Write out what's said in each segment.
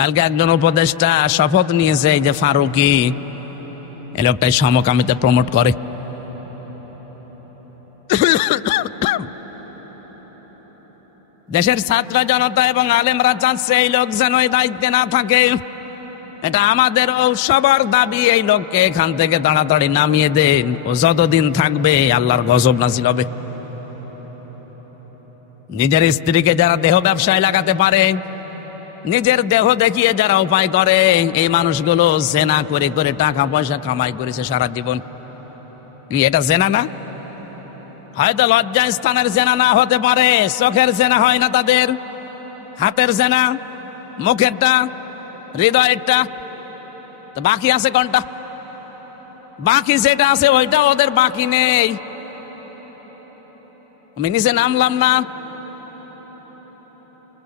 কালকে একজন উপদেষ্টা শপথ নিয়েছে, এই যে ফারুকি, এই লোকটাই সমকামিতা প্রমোট করে। দেশের ছাত্র জনতা এবং আলেমরা চাচ্ছে এই লোক যেন এই দায়িত্বে না থাকে। এটা আমাদেরও সবার দাবি, এই লোককে এখান থেকে তাড়াতাড়ি নামিয়ে দেন। ও যতদিন থাকবে আল্লাহর গজব নাজিল হবে। নিজের স্ত্রীকে যারা দেহ ব্যবসায় লাগাতে পারে, নিজের দেহ দেখিয়ে যারা উপায় করে, এই মানুষগুলো জেনা করে করে টাকা পয়সা কামাই করেছে সারা জীবন। কি এটা জেনা না? হয়তো লজ্জা স্থানের জেনা না হতে পারে, চোখের জেনা হয় না তাদের, হাতের জেনা, মুখেরটা, হৃদয়েরটা, তো বাকি আছে কোনটা? বাকি যেটা আছে ওইটা ওদের বাকি নেই। আমি নিচে নামলাম না।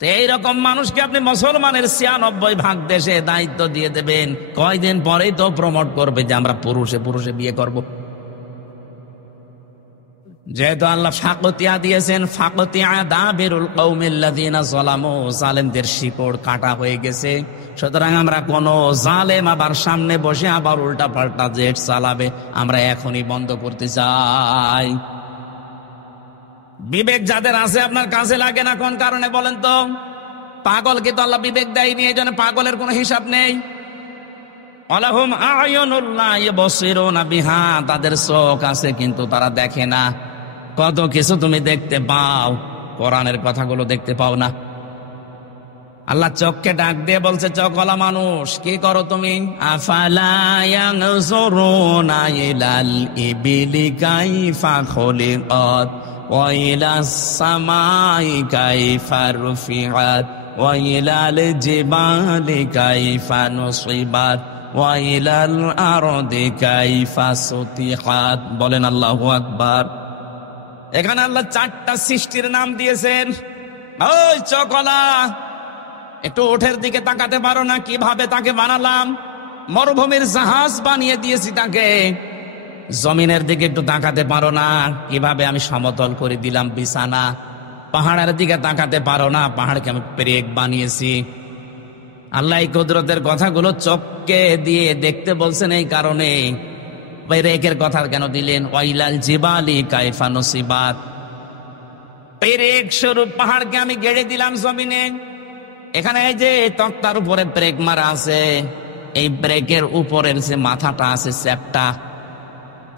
তো এইরকম মানুষকে আপনি মুসলমানের ৯৬% দেশে দায়িত্ব দিয়ে দেবেন, কয়দিন পরেই তো প্রমোট করবে যে আমরা পুরুষে পুরুষে বিয়ে করব। যেহেতু আল্লাহ ফাকতিয়া দিয়েছেন, ফাকতিয়া দাবিরুল কওমিল্লাযিনা যালামু, জালেমদের শিকড় কাটা হয়ে গেছে। সুতরাং আমরা কোন জালেম আবার সামনে বসে আবার উল্টা পাল্টা জেট চালাবে আমরা এখনই বন্ধ করতে চাই। বিবেক যাদের আছে আপনার কাজে লাগে না কোন কারণে বলেন তো? পাগলকে তো আল্লাহ বিবেক দেয়নি, এই জন্য পাগলের কোনো হিসাব নেই। আলাহুম আয়ুনুন লা ইবসিরুনা বিহা, তাদের চোখ আছে কিন্তু তারা দেখে না। কত কিছু তুমি দেখতে পাও, কোরআনের কথাগুলো দেখতে পাও না। আল্লাহ চোখকে ডাক দিয়ে বলছে, চোখওয়ালা মানুষ কি করো তুমি? আফালা ইয়ানজুরুনা ইলাল ইবিলি কাইফা খুলিকাত ওয়া ইলাস সামাই কাইফা রুফিআত ওয়া ইলাল জিবালি কাইফা নুসিবাত ওয়া ইলাল আরদি কাইফা সুতিহাত। বলেন আল্লাহু আকবার। এখানে আল্লাহ 4টা সৃষ্টির নাম দিয়েছেন। ওই চোখওয়ালা, একটু ওঠের দিকে তাকাতে পারো না? কিভাবে তাকে বানালাম, মরুভূমির জাহাজ বানিয়ে দিয়েছি তাকে। জমিনের দিকে একটু তাকাতে পারো না? কিভাবে আমি সমতল করে দিলাম বিছানা। পাহাড়ের দিকে তাকাতে পারো না? পাহাড়কে আমি পেরেক বানিয়েছি। আল্লাহ এই কুদরতের কথাগুলো চোখকে দিয়ে দেখতে বলছেন, এই কারণে পেরেকের কথা কেন দিলেন? ওয়াইলাল জিবালি কাইফা নুসিবাত, পেরেক স্বরূপ পাহাড়কে আমি গেড়ে দিলাম জমিনে। এখানে এই যে তক্তার উপরে ব্রেক মারা আছে, এই ব্রেকের উপরের যে মাথাটা আছে চ্যাপটা,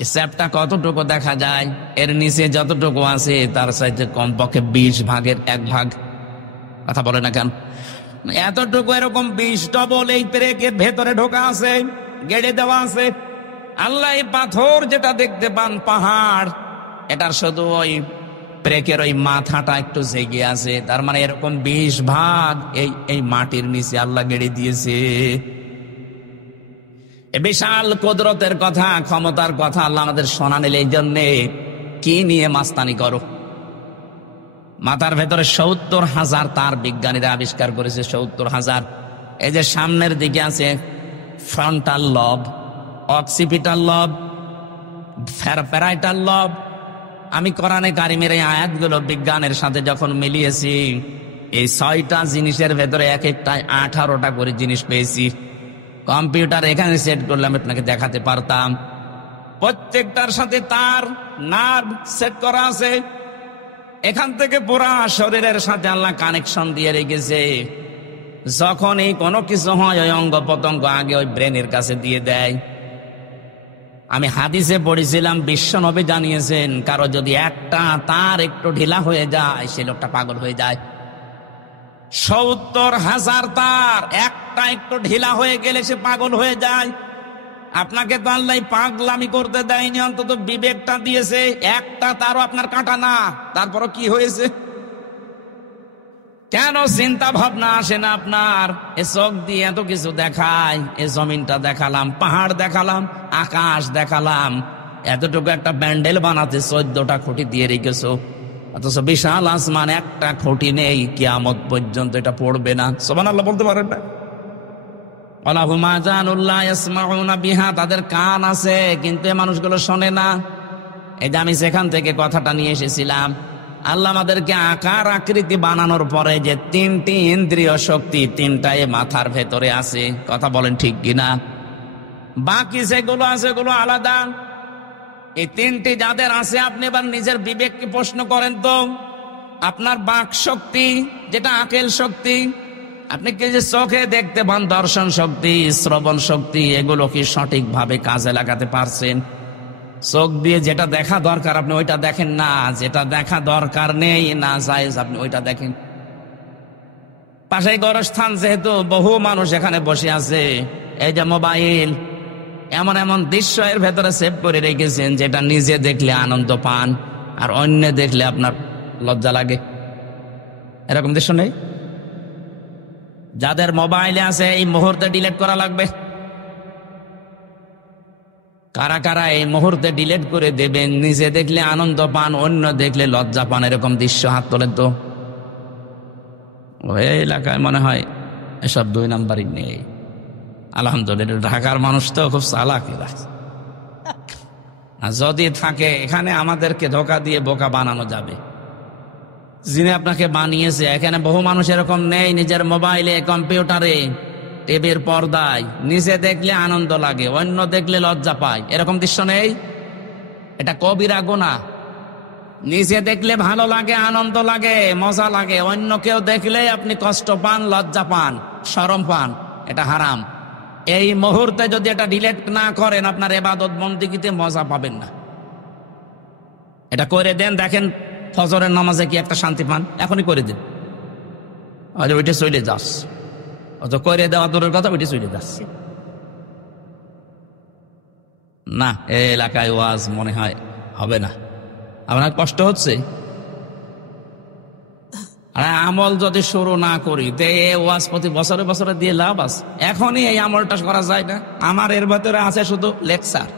এই চ্যাপটা কতটুকু দেখা যায়? এর নিচে যতটুকু আছে তার চাইতে কমপক্ষে 20/1 কথা বলে না কেন? এতটুকু এরকম 20 ডবল এই ব্রেকের ভেতরে ঢোকা আছে, গেড়ে দেওয়া আছে। আল্লাহ এই পাথর যেটা দেখতে পান পাহাড়, এটার শুধু ওই ব্রেকের ওই মাথাটা একটু জেগে আছে। তার মানে এরকম 20 ভাগ এই মাটির নিচে আল্লাহ গেড়ে দিয়েছে। বিশাল কুদরতের কথা, ক্ষমতার কথা আল্লাহ আমাদের শোনালেন। এই জন্যে কি নিয়ে মাস্তানি করো? মাথার ভেতরে ৭০,০০০ তার বিজ্ঞানীরা আবিষ্কার করেছে, ৭০,০০০। এই যে সামনের দিকে আছে ফ্রন্টাল লব, অক্সিপিটাল লব, প্যারাইটাল লব। আমি কোরআনে কারিমের এই আয়াতগুলো বিজ্ঞানের সাথে যখন মিলিয়েছি, এই 6টা জিনিসের ভেতরে এক একটায় 18টা করে জিনিস পেয়েছি। কম্পিউটার এখানে সেট করলাম, আপনাকে দেখাতে পারতাম। প্রত্যেকটার সাথে তার নার্ভ সেট করা আছে। এখান থেকে পুরা শরীরের সাথে আল্লাহ কানেকশন দিয়ে রেখেছে। যখনই কোনো কিছু হয় ওই অঙ্গ প্রত্যঙ্গ আগে ওই ব্রেনের কাছে দিয়ে দেয়। আমি হাদিসে পড়েছিলাম, বিশ্বনবী জানিয়েছেন, কারো যদি একটা তার একটু ঢিলা হয়ে যায় সে লোকটা পাগল হয়ে যায়। ৭০,০০০ তার একটা একটু ঢিলা হয়ে গেলে সে পাগল হয়ে যায়। আপনাকে তো আল্লাহ পাগলামি করতে দেয়নি, অন্তত বিবেকটা দিয়েছে। একটা তারও আপনার কাটা না, তারপরও কি হয়েছে? কেন চিন্তা ভাবনা আসে না আপনার? এ চোখ দিয়ে এত কিছু দেখায়, এ জমিনটা দেখালাম, পাহাড় দেখালাম, আকাশ দেখালাম, এতটুকু একটা ব্যান্ডেল বানাতে 14টা খুঁটি দিয়ে রেখেছো, অথচ বিশাল আসমান একটা খুঁটি নেই, কিয়ামত পর্যন্ত এটা পড়বে না। সুবহানাল্লাহ বলতে পারেন না? ওয়ালাহুম আযানুল্লাহ ইয়াসমাউনা বিহা, তাদের কান আছে কিন্তু এই মানুষগুলো শোনে না। এই যে আমি যেখান থেকে কথাটা নিয়ে এসেছিলাম, আল্লাহ আমাদেরকে আকার আকৃতি বানানোর পরে যে তিনটি ইন্দ্রিয় শক্তি তিনটাই মাথার ভেতরে আছে, কথা বলেন ঠিক কিনা? বাকি যেগুলো আছে এগুলো আলাদা। এই তিনটি যাদের আছে, আপনি এবার নিজের বিবেককে প্রশ্ন করেন তো, আপনার বাক শক্তি যেটা আকেল শক্তি, আপনি কি যে চোখে দেখতে পান, দর্শন শক্তি, শ্রবণ শক্তি, এগুলো কি সঠিকভাবে কাজে লাগাতে পারছেন? চোখ দিয়ে যেটা দেখা দরকার আপনি ওইটা দেখেন না, যেটা দেখা দরকার নেই না জায়েজ আপনি ওইটা দেখেন। পাশেই গোরস্থান, যেহেতু বহু মানুষ এখানে বসে আছে, এই যে মোবাইল, এমন এমন দৃশ্য এর ভেতরে সেভ করে রেখেছেন যেটা নিজে দেখলে আনন্দ পান আর অন্য দেখলে আপনার লজ্জা লাগে। এরকম দৃশ্য নেই? যাদের মোবাইলে আছে এই মুহূর্তে ডিলিট করা লাগবে। কারা কারা এই মুহূর্তে ডিলিট করে দেবেন? নিজে দেখলে আনন্দ পান, অন্য দেখলে লজ্জা পান, এরকম দৃশ্য হাত তোলেন তো। ওই এলাকায় মনে হয় এসব 2 নাম্বারই নেই। আলহামদুলিল্লাহ, ঢাকার মানুষ তো খুব চালাকিরা। যদি থাকে এখানে আমাদেরকে ধোঁকা দিয়ে বোকা বানানো যাবে। যিনি আপনাকে বানিয়েছে, এখানে বহু মানুষ এরকম নেই। নিজের মোবাইলে, কম্পিউটারে, টিভির পর্দায় নিজে দেখলে আনন্দ লাগে, অন্য দেখলে লজ্জা পায়, এরকম দৃশ্য নেই? এটা কবিরা গুনাহ। নিজে দেখলে ভালো লাগে, আনন্দ লাগে, মজা লাগে, অন্য কেউ দেখলে আপনি কষ্ট পান, লজ্জা পান, শরম পান, এটা হারাম। এই মুহূর্তে যদি এটা ডিলিট না করেন, আপনার ইবাদত বন্দেগীতে মজা পাবেন না। এটা করে দেন, দেখেন ফজরের নামাজে কি একটা শান্তি পান, এখনই করে দেন। ওইটা চলে যাস, অত করে দেওয়া দূরের কথা, ওইটা চলে যাচ্ছে না। এই এলাকায় ওয়াজ মনে হয় হবে না, আপনার কষ্ট হচ্ছে। আর আমল যদি শুরু না করি, ওয়াজ প্রতি বছরে বছরে দিয়ে লাভ আছে? এখনই এই আমলটা করা যায় না? আমার এর ভেতরে আছে শুধু লেকচার।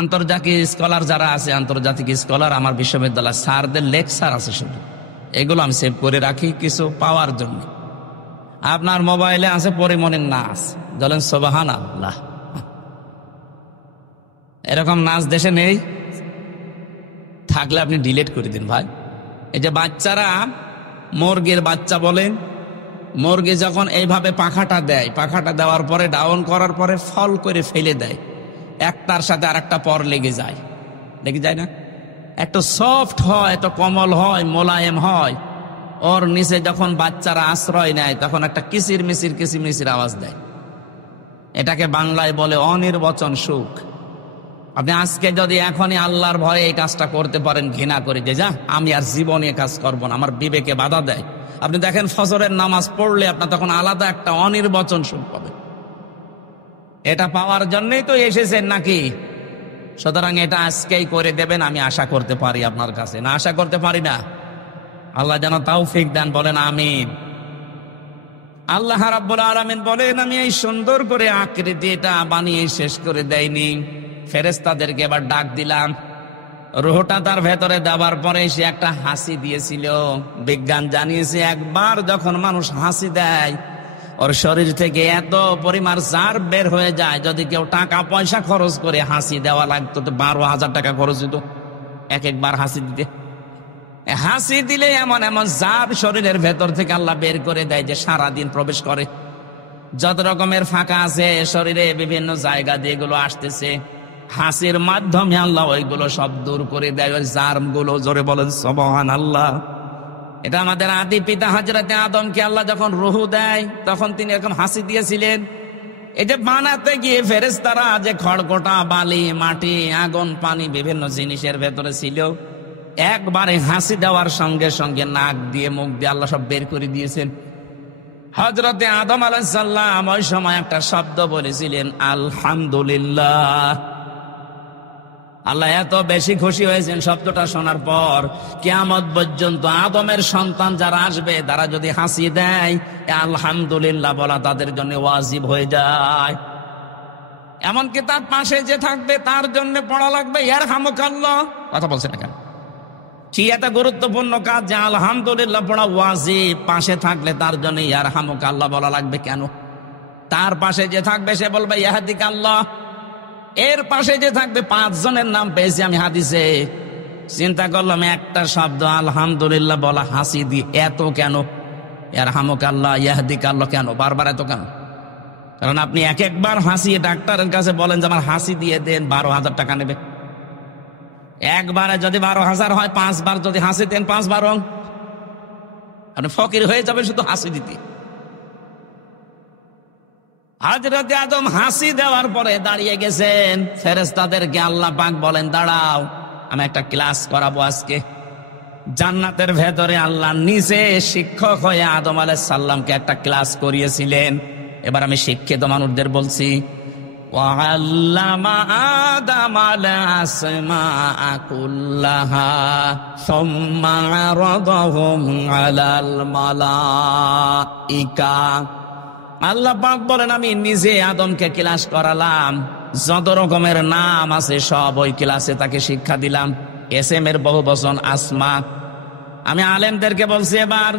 আন্তর্জাতিক স্কলার যারা আছে, আন্তর্জাতিক স্কলার, আমার বিশ্ববিদ্যালয় স্যারদের লেকচার আছে শুধু, এগুলো আমি সেভ করে রাখি কিছু পাওয়ার জন্য। আপনার মোবাইলে আছে পরিমণির নাচ, বলেন সুবহানাল্লাহ। এরকম নাচ দেশে নেই? থাকলে আপনি ডিলিট করে দিন ভাই। এই যে বাচ্চারা, মুরগির বাচ্চা বলেন, মুরগি যখন এইভাবে পাখাটা দেয়, পাখাটা দেওয়ার পরে ডাউন করার পরে ফল করে ফেলে দেয়, একটার সাথে আর একটা পর লেগে যায়, লেগে যায় না? একটু সফট হয়, একটু কোমল হয়, মোলায়েম হয়, ওর নিচে যখন বাচ্চারা আশ্রয় নেয় তখন একটা কিচির মিচির কিচির মিচির আওয়াজ দেয়। এটাকে বাংলায় বলে অনির্বচন সুখ। আপনি আজকে যদি এখনই আল্লাহর ভয়ে এই কাজটা করতে পারেন, ঘৃণা করে যে যা আমি আর জীবনে কাজ করব না, আমার বিবেকে বাধা দেয়, আপনি দেখেন ফজরের নামাজ পড়লে আপনার তখন আলাদা একটা অনির্বচন সুখ পাবে। এটা পাওয়ার জন্যই তো এসেছেন নাকি? সুতরাং এটা আজকেই করে দেবেন, আমি আশা করতে পারি আপনার কাছে। না আশা করতে পারি না? আল্লাহ যেন তৌফিক দেন, বলেন আমিন। আল্লাহ রাব্বুল আলামিন বলেন, আমি এই সুন্দর করে আকৃতি এটা বানিয়ে শেষ করে দেয়নি, ফেরেশতাদেরকে এবার ডাক দিলাম। রুহটা তার ভেতরে দেওয়ার পরে সে একটা হাসি দিয়েছিল। বিজ্ঞান জানিয়েছে একবার যখন মানুষ হাসি দেয়, ওর শরীর থেকে এত পরিমাণ জার বের হয়ে যায়, যদি কেউ টাকা পয়সা খরচ করে হাসি দেওয়া লাগতো তো 12,000 টাকা খরচ হতো একবার হাসি দিতে। হাসি দিলে এমন এমন জার শরীরের ভেতর থেকে আল্লাহ বের করে দেয় যে সারাদিন প্রবেশ করে। যত রকমের ফাঁকা আছে শরীরে বিভিন্ন জায়গা দিয়ে এগুলো আসতেছে, হাসির মাধ্যমে আল্লাহ ওইগুলো সব দূর করে দেয়, ওই জার্ম গুলো। জোরে বলেন সুবহানাল্লাহ। এটা আমাদের আদি পিতা হযরতে আদমকে আল্লাহ যখন রূহ দেয় তখন তিনি এরকম হাসি দিয়েছিলেন। এই যে বানাতে গিয়ে ফেরেশতারা যে খড়কটা, বালি, মাটি, আগুন, পানি বিভিন্ন জিনিসের ভেতরে ছিল, একবারে হাসি দেওয়ার সঙ্গে সঙ্গে নাক দিয়ে মুখ দিয়ে আল্লাহ সব বের করে দিয়েছেন। হযরতে আদম আলাইহিস সালাম ওই সময় একটা শব্দ বলেছিলেন, আলহামদুলিল্লাহ। আল্লাহ এত বেশি খুশি হয়েছেন শব্দটা শোনার পর, কিয়ামত পর্যন্ত আদমের সন্তান যারা আসবে তারা যদি হাসি দেয়, আলহামদুলিল্লাহ বলা তাদের জন্য ওয়াজিব হয়ে যায়। এমনকি তার পাশে যে থাকবে তার জন্য পড়া লাগবে ইয়ারহামুকাল্লাহ। কথা বলছে না কেন? কি এত গুরুত্বপূর্ণ কাজ যে আলহামদুলিল্লাহ পড়া ওয়াজিব, পাশে থাকলে তার জন্য ইয়ারহামুকাল্লাহ বলা লাগবে কেন? তার পাশে যে থাকবে সে বলবে ইয়াহদিকাল্লাহ। এর পাশে যে থাকবে 5 জনের নাম পেয়েছি আমি হাদিসে, চিন্তা করলাম একটা শব্দ আলহামদুলিল্লাহ বলা হাসি দিয়ে এত কেন, ইয়ারহামুকাল্লাহ ইয়াহদিকাল্লাহ কেন বারবার এত কেন? কারণ আপনি এক একবার হাসিয়ে ডাক্তারের কাছে বলেন যে আমার হাসি দিয়ে দেন, 12,000 টাকা নেবে। একবারে যদি 12,000 হয়, 5 বার যদি হাসি দেন 5 বার আপনি ফকির হয়ে যাবেন শুধু হাসি দিতে। হযরত আদম হাসি দেওয়ার পরে দাঁড়িয়ে গেছেন, ফেরেশতাদেরকে আল্লাহ পাক বলেন দাঁড়াও, আমি একটা ক্লাস করাবো আজকে। জান্নাতের ভেতরে আল্লাহ নিজে শিক্ষক হয়ে আদম আলাইহিস সালামকে একটা ক্লাস করিয়েছিলেন। এবার আমি শিক্ষিত মানুষদের বলছি, ওয়াল্লামা আদামাল আসমাআ কুল্লাহা সুম্মা আরাদাহুম আলাল মালাইকা। আল্লাহ পাক বলেন আমি নিজে আদমকে ক্লাস করালাম, যত রকমের নাম আছে সব ওই ক্লাসে তাকে শিক্ষা দিলাম। এসএম এর বহুবচন আসমা। আমি আলেমদেরকে বলছি এবার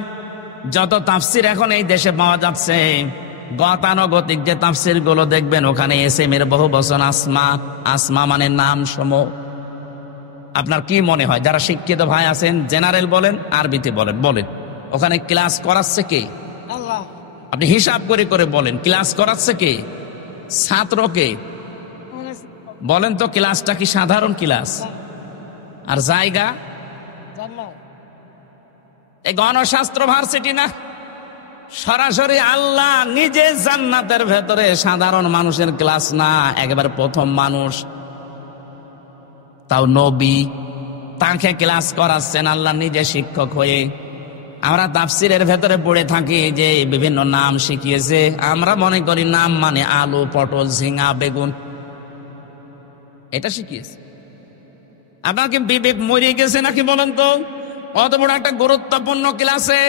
যত তাফসির এখন এই দেশে পাওয়া যাচ্ছে, গতানুগতিক যে তাফসির গুলো দেখবেন ওখানে এসএম এর বহুবচন আসমা। আসমা মানে নাম সমূহ। আপনার কি মনে হয় যারা শিক্ষিত ভাই আছেন, জেনারেল বলেন আরবিতে বলেন, ওখানে ক্লাস করাচ্ছে কে? আল্লাহ। আপনি হিসাব করে করে বলেন ক্লাস করাচ্ছে কে? ছাত্রকে বলেন তো, ক্লাসটা কি সাধারণ ক্লাস? আর জায়গা এই গণশাস্ত্র ভার্সিটি না, সরাসরি আল্লাহ নিজে জান্নাতের ভেতরে সাধারণ মানুষের ক্লাস না, একেবারে প্রথম মানুষ, তাও নবী, তাকে ক্লাস করাচ্ছেন আল্লাহ নিজে শিক্ষক হয়ে। আমরা তাফসিরের ভেতরে পড়ে থাকি যে বিভিন্ন নাম শিখিয়েছে, আমরা মনে করি নাম মানে আলু, পটল, ঝিঙা, বেগুন, এটা শিখিয়েছে। আপনার কি বিবেক মরে গেছে নাকি বলেন তো? অত বড় একটা গুরুত্বপূর্ণ ক্লাসে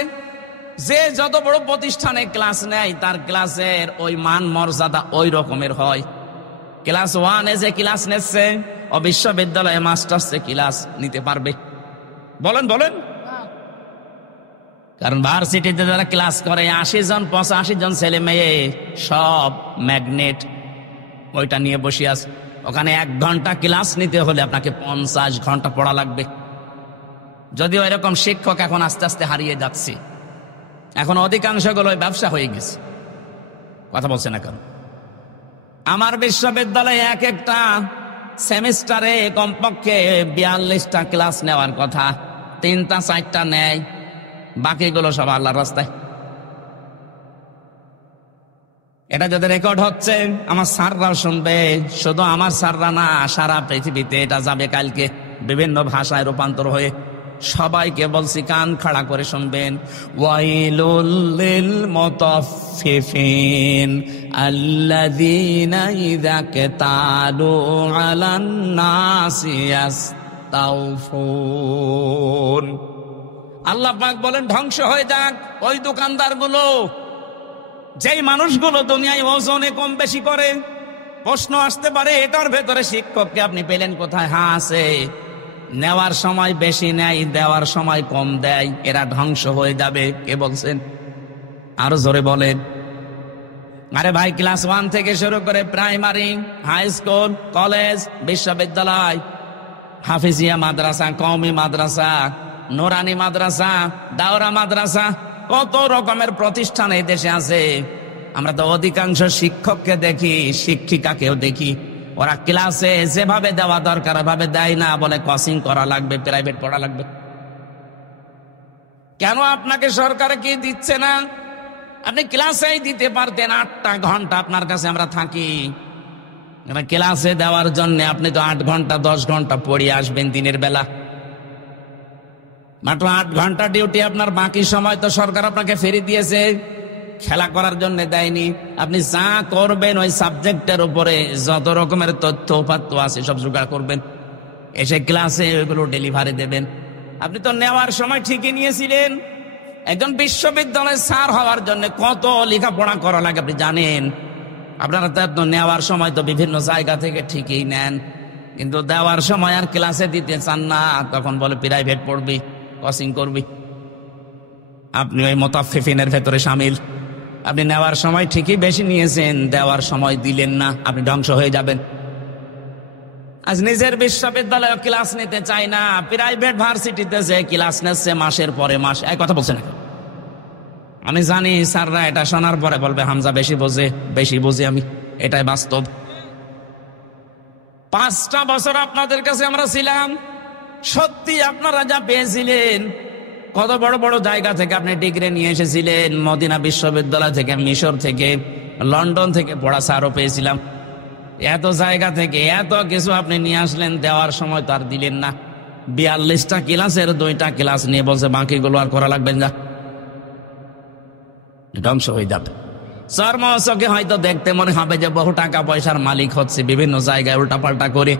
যে যত বড় প্রতিষ্ঠানে ক্লাস নেয় তার ক্লাসের ওই মান মর্যাদা ওই রকমের হয়। ক্লাস 1 যে ক্লাস নিচ্ছে ও বিশ্ববিদ্যালয়ে মাস্টার্সে ক্লাস নিতে পারবে? বলেন কারণ ভার্সিটিতে যারা ক্লাস করে 80 জন 85 জন ছেলে মেয়ে সব ম্যাগনেট, ওইটা নিয়ে বসে আছে। ওখানে 1 ঘন্টা ক্লাস নিতে হলে আপনাকে 50 ঘন্টা পড়া লাগবে। যদিও এরকম শিক্ষক এখন আস্তে আস্তে হারিয়ে যাচ্ছে, এখন অধিকাংশগুলো ব্যবসা হয়ে গেছে। কথা বলছে না কেন? আমার বিশ্ববিদ্যালয়ে এক একটা সেমিস্টারে কমপক্ষে 42টা ক্লাস নেওয়ার কথা, 3টা 4টা নেয়, বাকিগুলো সব আল্লাহর রাস্তায়। এটা যদি রেকর্ড হচ্ছে আমার স্যাররাও শুনবে, শুধু আমার স্যাররা না, সারা পৃথিবীতে এটা যাবে কালকে বিভিন্ন ভাষায় রূপান্তর হয়ে। সবাইকে বলছি কান খাড়া করে শুনবেন। ওয়াইলুল লিল মুতাফফিফিন আল্লাযীনা ইযা কাতালু আলান নাসি ইস্তাওফুন। আল্লাহ পাক বলেন ধ্বংস হয়ে যাক ওই দোকানদারগুলো, যেই মানুষগুলো দুনিয়ায় ওজনে কম বেশি করে। প্রশ্ন আসতে পারে এটার ভেতরে শিক্ষককে আপনি পেলেন কোথায়? হ্যাঁ আছে, নেওয়ার সময় বেশি নেয়, দেওয়ার সময় কম দেয়, এরা ধ্বংস হয়ে যাবে। কে বলছেন? আরো জোরে বলেন। আরে ভাই, ক্লাস 1 থেকে শুরু করে প্রাইমারি, হাই স্কুল, কলেজ, বিশ্ববিদ্যালয়, হাফিজিয়া মাদ্রাসা, কওমি মাদ্রাসা, নুরানি মাদ্রাসা, দাওরা মাদ্রাসা, কত রকমের প্রতিষ্ঠান এই দেশে আছে। আমরা তো অধিকাংশ শিক্ষককে দেখি, শিক্ষিকাকেও দেখি, ওরা ক্লাসে যেভাবে দেওয়া দরকার ওভাবে দেয় না, বলে কোচিং করা লাগবে, প্রাইভেট পড়া লাগবে। কেন আপনাকে সরকারে কি দিচ্ছে না? আপনি ক্লাসেই দিতে পারতেন। 8টা ঘন্টা আপনার কাছে আমরা থাকি, ক্লাসে দেওয়ার জন্য আপনি তো 8 ঘন্টা 10 ঘন্টা পড়িয়ে আসবেন দিনের বেলা। মাত্র 8 ঘন্টা ডিউটি আপনার, বাকি সময় তো সরকার আপনাকে ফেরি দিয়েছে, খেলা করার জন্য দেয়নি। আপনি যা করবেন ওই সাবজেক্টের উপরে যত রকমের তথ্য উপাত্ত আছে সব জোগাড় করবেন, এসে ক্লাসে ওইগুলো ডেলিভারি দেবেন। আপনি তো নেওয়ার সময় ঠিকই নিয়েছিলেন। একজন বিশ্ববিদ্যালয়ের স্যার হওয়ার জন্য কত লেখাপড়া করা লাগে আপনি জানেন। আপনারা তো নেওয়ার সময় তো বিভিন্ন জায়গা থেকে ঠিকই নেন, কিন্তু দেওয়ার সময় আর ক্লাসে দিতে চান না, তখন বলে প্রাইভেট পড়বি, কোচিং করবি। আপনি ওই মুতাফফিফিনের ভেতরে শামিল। আপনি নেওয়ার সময় ঠিকই বেশি নিয়েছেন, দেওয়ার সময় দিলেন না, আপনি ধ্বংস হয়ে যাবেন। আজ নিজের বিশ্ববিদ্যালয়ে ক্লাস নিতে চাই না, প্রাইভেট ভার্সিটিতে যে ক্লাস নিচ্ছে মাসের পরে মাস। এই কথা বলছে না, আমি জানি স্যাররা এটা শোনার পরে বলবে হামজা বেশি বুঝে আমি, এটাই বাস্তব। 5টা বছর আপনাদের কাছে আমরা ছিলাম, সত্যি আপনারা যা পেয়েছিলেন, কত বড় বড় জায়গা থেকে আপনি ডিগ্রি নিয়ে এসেছিলেন, মদিনা বিশ্ববিদ্যালয় থেকে, মিশর থেকে, লন্ডন থেকে পড়া স্যারও পেয়েছিলাম। এত জায়গা থেকে এত কিছু আপনি নিয়ে আসলেন, দেওয়ার সময় তো আর দিলেন না। 42টা ক্লাসের 2টা ক্লাস নিয়ে বলছে বাকিগুলো আর করা লাগবে না, ধ্বংস হয়ে যাবে। চর্ম চোখে হয়তো দেখতে মনে হবে যে বহু টাকা পয়সার মালিক হচ্ছে, বিভিন্ন জায়গায় উল্টাপাল্টা করে,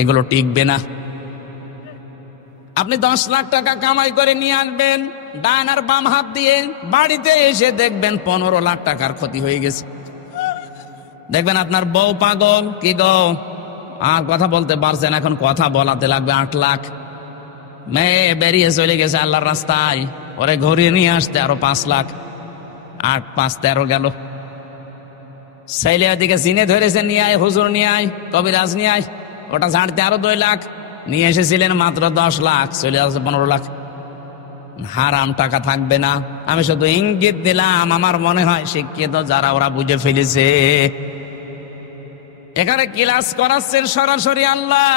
এগুলো টিকবে না। আপনি 10 লাখ টাকা কামাই করে নিয়ে আসবেন ডান আর বাম হাত দিয়ে, বাড়িতে এসে দেখবেন 15 লাখ টাকার ক্ষতি হয়ে গেছে। দেখবেন আপনার বউ পাগল, কি গো আর কথা বলতে পারছেন, এখন কথা বলাতে লাগবে 8 লাখ। মেয়ে বেরিয়ে চলে গেছে আল্লাহর রাস্তায়, ওরে ঘুরিয়ে নিয়ে আসতে আরো 5 লাখ, 8 5 13 গেল। ছেলে ওদিকে জিনে ধরেছে, নিয়ে আয় হুজুর, নিয়ে আয় কবিরাজ, নিয়ে আয়, ওটা ঝাড়তে আরো 2 লাখ। নিয়ে এসেছিলেন মাত্র 10 লাখ, চলে আসছে 15 লাখ। হারাম টাকা থাকবে না। আমি শুধু ইঙ্গিত দিলাম, আমার মনে হয় শিক্ষিত যারা ওরা বুঝে ফেলেছে। এখানে ক্লাস করাচ্ছেন সরাসরি আল্লাহ।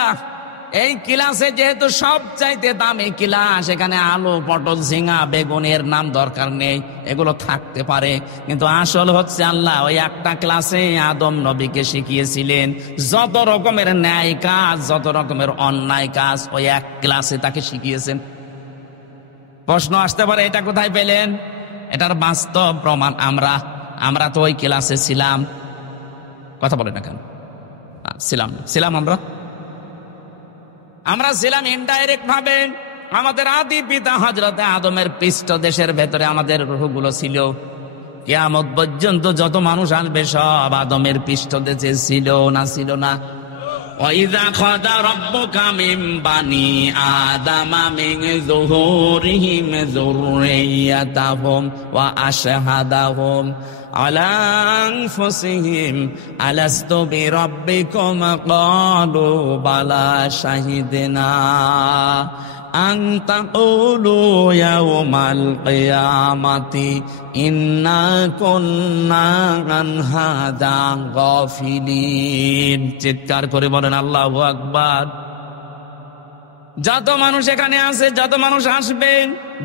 এই ক্লাসে যেহেতু সব চাইতে দামি ক্লাস, এখানে আলু পটল ঝিঙা বেগুনের নাম দরকার নেই, এগুলো থাকতে পারে, কিন্তু আসল হচ্ছে আল্লাহ ওই একটা ক্লাসে আদম নবীকে শিখিয়েছিলেন যত রকমের ন্যায় কাজ, যত রকমের অন্যায় কাজ, ওই এক ক্লাসে তাকে শিখিয়েছেন। প্রশ্ন আসতে পারে এটা কোথায় পেলেন? এটার বাস্তব প্রমাণ আমরা তো ওই ক্লাসে ছিলাম। কথা বলে না কেন? ছিলাম আমরা ছিলাম ইনডাইরেক্ট ভাবে। আমাদের আদি পিতা হযরতে আদমের পৃষ্ঠ দেশের ভেতরে আমাদের রূহগুলো ছিল। কিয়ামত পর্যন্ত যত মানুষ আসবে সব আদমের পৃষ্ঠ দেশে ছিল না? وَإِذَا أَخَذَ رَبُّكَ مِنْ بَنِي آدَمَ مِنْ ظُهُورِهِمْ ذُرِّيَّتَهُمْ وَأَشْهَدَهُمْ عَلَى أَنفُسِهِمْ أَلَسْتُ بِرَبِّكُمْ قَالُوا بَلَى شَهِدْنَا أَن تَقُولُوا يَوْمَ الْقِيَامَةِ إِنَّا كُنَّا عَنْ هَذَا غَافِلِينَ। চিৎকার করে বলেন আল্লাহু আকবার। যত মানুষ এখানে আছে, যত মানুষ আসবে,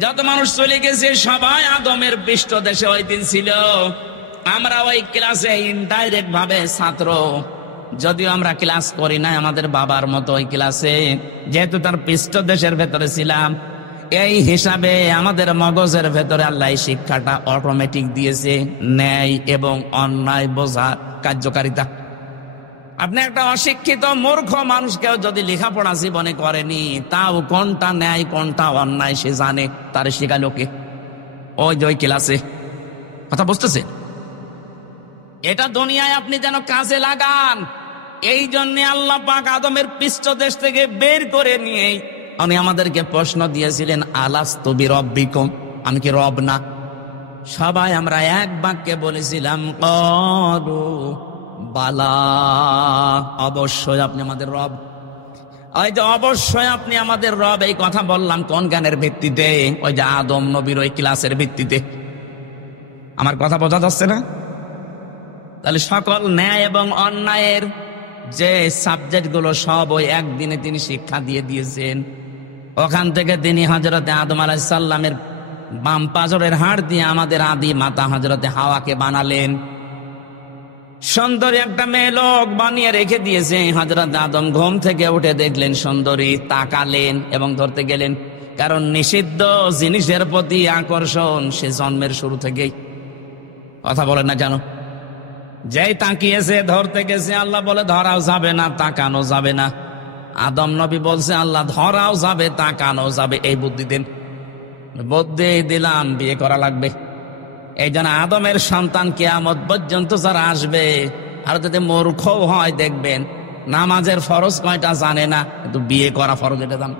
যত মানুষ চলে গেছে, সবাই আদমের পৃষ্ঠ দেশে ওই দিন ছিল। আমরা ওই ক্লাসে ইনডাইরেক্ট ভাবে ছাত্র, যদিও আমরা ক্লাস করি না আমাদের বাবার মতো ওই ক্লাসে, যেহেতু তার পৃষ্ঠ দেশের ভেতরে ছিলাম, এই হিসাবে আমাদের মগজের ভেতরে আল্লাহ শিক্ষাটা অটোমেটিক দিয়েছে, ন্যায় এবং অন্যায় বোঝার কার্যকারিতা। আপনি একটা অশিক্ষিত মূর্খ মানুষকেও যদি লেখাপড়া জীবনে করেনি, তাও কোনটা ন্যায় কোনটা অন্যায় সে জানে, তার শেখালো কে? ওই যে ওই ক্লাসে। কথা বুঝতেছে? এটা দুনিয়ায় আপনি যেন কাজে লাগান, এই জন্য আল্লাহ পাক আদমের পৃষ্ঠ দেশ থেকে বের করে নিয়ে উনি আমাদেরকে প্রশ্ন দিয়েছিলেন, আলাস্তু বিরব্বিকুম, আমি কি রব না? সবাই আমরা এক বাক্যে বলেছিলাম, ক্বালু বালা, অবশ্যই আপনি আমাদের রব। ওই যে অবশ্যই আপনি আমাদের রব, এই কথা বললাম কোন জ্ঞানের ভিত্তিতে? ওই যে আদম নবীর ওই ক্লাসের ভিত্তিতে। আমার কথা বোঝা যাচ্ছে না? তাহলে সকল ন্যায় এবং অন্যায়ের যে সাবজেক্ট গুলো সব ওই একদিনে তিনি শিক্ষা দিয়ে দিয়েছেন। ওখান থেকে তিনি হযরতে আদম আলাইহিস সালামের বাম পাজরের হাড় দিয়ে আমাদের আদি মাতা হযরতে হাওয়াকে বানালেন। সুন্দরী একটা মেয়ে লোক বানিয়ে রেখে দিয়েছে। হযরত আদম ঘুম থেকে উঠে দেখলেন সুন্দরী, তাকালেন এবং ধরতে গেলেন, কারণ নিষিদ্ধ জিনিসের প্রতি আকর্ষণ সে জন্মের শুরু থেকেই। কথা বলেন না জানো? যেই তাকিয়েছে, ধরতে গেছে, আল্লাহ বলে ধরাও যাবে না, তাকানো যাবে না। আদম নবী বলছে, আল্লাহ ধরাও যাবে, তাকানো যাবে, এই বুদ্ধি দেন। বুদ্ধি দিলাম, বিয়ে করা লাগবে। এই জন্য আদমের সন্তান কিয়ামত পর্যন্ত যারা আসবে, আর যদি মূর্খও হয় দেখবেন নামাজের ফরজ কয়টা জানে না, কিন্তু বিয়ে করা ফরজ এটা জান।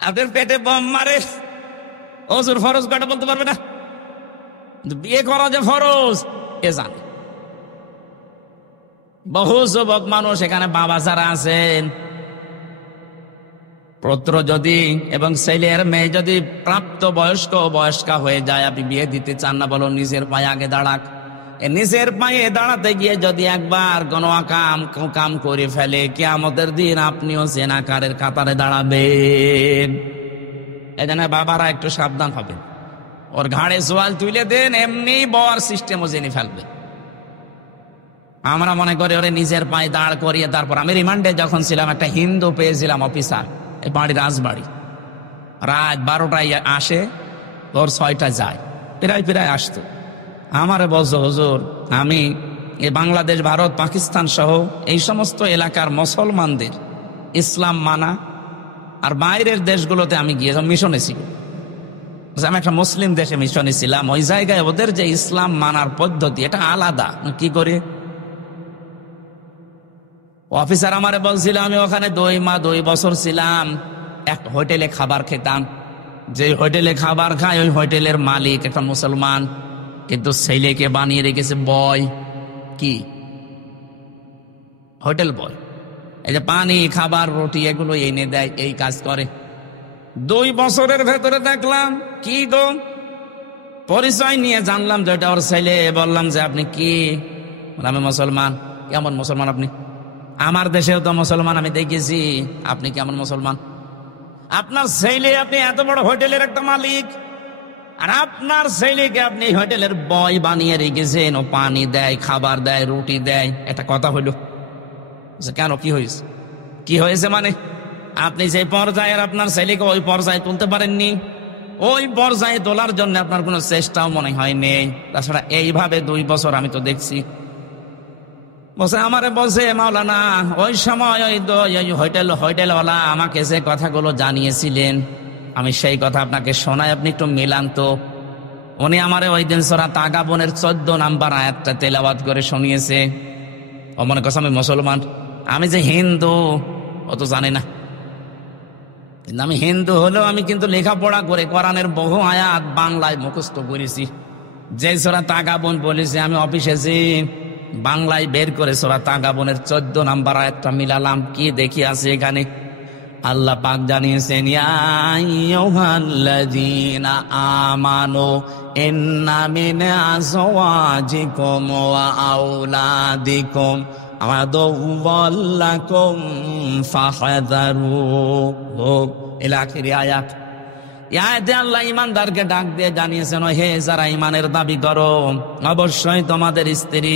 আপনার পেটে বম মারে, ওজুর ফরজ কয়টা বলতে পারবে না, বিয়ে করা যে ফরজ এ জানে। বহু যুবক মানুষ এখানে বাবা যারা আছেন, পুত্র যদি এবং ছেলের মেয়ে যদি প্রাপ্ত বয়স্কা হয়ে যায়, আপনি বিয়ে দিতে চান না, বলো নিজের পায়ে আগে দাঁড়াক। নিজের পায়ে দাঁড়াতে গিয়ে যদি একবার কোনো কাম করে ফেলে, কিয়ামতের দিন আপনিও জেনাকারের কাতারে দাঁড়াবেন। এই জন্য বাবারা একটু সাবধান হবেন। ওর ঘাড়ে জোয়াল তুলে দেন, এমনি বর সিস্টেমও জেনে ফেলবে। আমরা মনে করি ওরে নিজের পায়ে দাঁড় করিয়ে, তারপর আমি রিমান্ডে যখন ছিলাম একটা হিন্দু পেয়েছিলাম অফিসার, এই বাড়ি রাজবাড়ি, রাত 12টায় আসে, ওর 6টায় যায়, প্রায় আসতো। আমারে বলছো, হুজুর আমি এই বাংলাদেশ, ভারত, পাকিস্তান সহ এই সমস্ত এলাকার মুসলমানদের ইসলাম মানা, আর বাইরের দেশগুলোতে আমি গিয়ে মিশনে ছিল, আমি একটা মুসলিম দেশে মিশনে ছিলাম, ওই জায়গায় ওদের যে ইসলাম মানার পদ্ধতি এটা আলাদা। কি করে অফিসার আমারে বলছিল, আমি ওখানে 2 বছর ছিলাম, এক হোটেলে খাবার খেতাম, যে হোটেলে খাবার খায় ওই হোটেলের মালিক একটা মুসলমান, কিন্তু ছেলেকে বানিয়ে রেখেছে বয়, কি হোটেল বয়, এই যে পানি খাবার রুটি এগুলো এনে দেয়, এই কাজ করে। 2 বছরের ভেতরে দেখলাম কি গো, পরিচয় নিয়ে জানলাম যে এটা ওর ছেলে। বললাম যে আপনি কি? আমি মুসলমান। কেমন মুসলমান আপনি? আমার দেশেও তো মুসলমান আমি দেখেছি, আপনি কেমন মুসলমান? আপনার ছেলে, আপনি এত বড় হোটেলের একটা মালিক, আর আপনার ছেলেকে আপনি হোটেলের বয় বানিয়ে রেখেছেন, ও পানি দেয়, খাবার দেয়, রুটি দেয়, এটা কথা হইল? কেন, কি হয়েছে? কি হয়েছে মানে আপনি যে পর্যায়ের আপনার ছেলেকে ওই পর্যায়ে তুলতে পারেননি, ওই পর্যায়ে তোলার জন্য আপনার কোনো চেষ্টাও মনে হয় নেই। তাছাড়া এইভাবে 2 বছর আমি তো দেখছি। বসে আমারে বলছে, মাওলানা ওই সময় ওই হোটেলওয়ালা আমাকে যে কথাগুলো জানিয়েছিলেন, আমি সেই কথা আপনাকে শোনাই, আপনি একটু মিলান তো। উনি আমারে ওই দিন সূরা তাগাবুনের 14 নম্বর আয়াতটা তেলাওয়াত করে শুনিয়েছে। ও মনে করছে আমি মুসলমান, আমি যে হিন্দু ও তো জানে না। কিন্তু আমি হিন্দু হলেও আমি কিন্তু লেখাপড়া করে কোরআনের বহু আয়াত বাংলায় মুখস্থ করেছি। যে সূরা তাগাবুন বলেছে, আমি অফিসে যে বাংলায় বের করে সূরা তাগাবুনের 14 নম্বর আয়াতটা মিলালাম, কি দেখি আছে এখানে। আল্লাহ পাক জানিয়েছেন, ইয়া আইয়ুহাল্লাযীনা আমানু ইন্না মিন আযওয়াজিকুম ওয়া আওলাদিকুম আদুওয়াল লাকুম ফাহযারুহু ইলা আখির আয়াত। আয়াতে আল্লাহ ঈমানদারকে ডাক দিয়ে জানিয়েছেন, হে যারা ঈমানের দাবি করো, অবশ্যই তোমাদের স্ত্রী,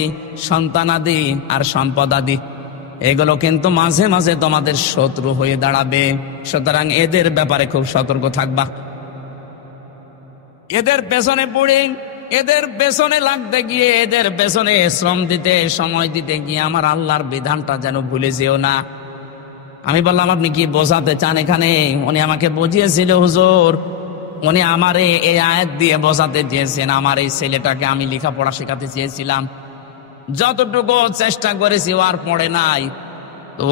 সন্তানাদি আর সম্পদাদি এগুলো কিন্তু মাঝে মাঝে তোমাদের শত্রু হয়ে দাঁড়াবে, সুতরাং এদের ব্যাপারে খুব সতর্ক থাকবা। এদের পেছনে পড়ে, এদের পেছনে লাগতে গিয়ে, এদের পেছনে শ্রম দিতে, সময় দিতে গিয়ে আমার আল্লাহর বিধানটা যেন ভুলে যেও না। আমি বললাম, আপনি কি বোঝাতে চান এখানে? উনি আমাকে বুঝিয়েছিল, হুজুর উনি আমারে এই আয়াত দিয়ে বোঝাতে চেয়েছেন, আমার এই ছেলেটাকে আমি লেখাপড়া শেখাতে চেয়েছিলাম, যতটুকু চেষ্টা করেছি ও আর পড়ে নাই,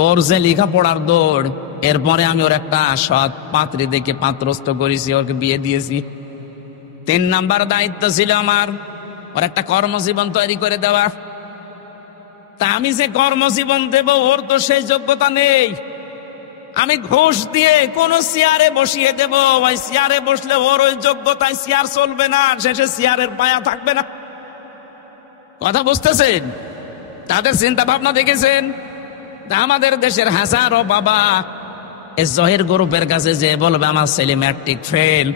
ওর যে লেখাপড়ার দৌড়, এরপরে আমি ওর একটা সৎ পাত্রী দেখে পাত্রস্থ করেছি, ওকে বিয়ে দিয়েছি। 3 নাম্বার দায়িত্ব ছিল আমার ওর একটা কর্মজীবন তৈরি করে দেওয়া। তা আমি যে কর্মজীবন দেব, ওর তো সেই যোগ্যতা নেই। আমি ঘুষ দিয়ে কোন চেয়ারে বসিয়ে দেব, ওই চেয়ারে বসলে ওর ওই যোগ্যতায় চেয়ার চলবে না, শেষে চেয়ারের পায়া থাকবে না। কথা বুঝতেছেন? তাদের চিন্তা ভাবনা দেখেছেন? আমাদের দেশের হাজারো বাবা এই জহির গ্রুপের কাছে যে বলবে আমার ছেলে ম্যাট্রিক ফেল,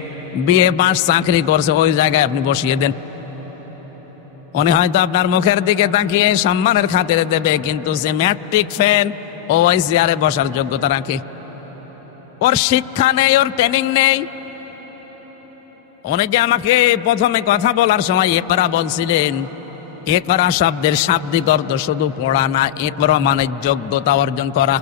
বিএ পাস, চাকরি করছে, ওই জায়গায় আপনি বসিয়ে দেন। উনি হয়তো আপনার মুখের দিকে তাকিয়ে সম্মানের খাতিরে দেবে, কিন্তু যে ম্যাট্রিক ফেল ও ওই চেয়ারে বসার যোগ্যতা রাখে? ওর শিক্ষা নেই, ওর ট্রেনিং নেই। উনি যে আমাকে প্রথমে কথা বলার সময় ইকরা বলছিলেন, ইকরা শব্দের শাব্দিক অর্থ শুধু পড়া না, ইকরা মানে যোগ্যতা অর্জন করা।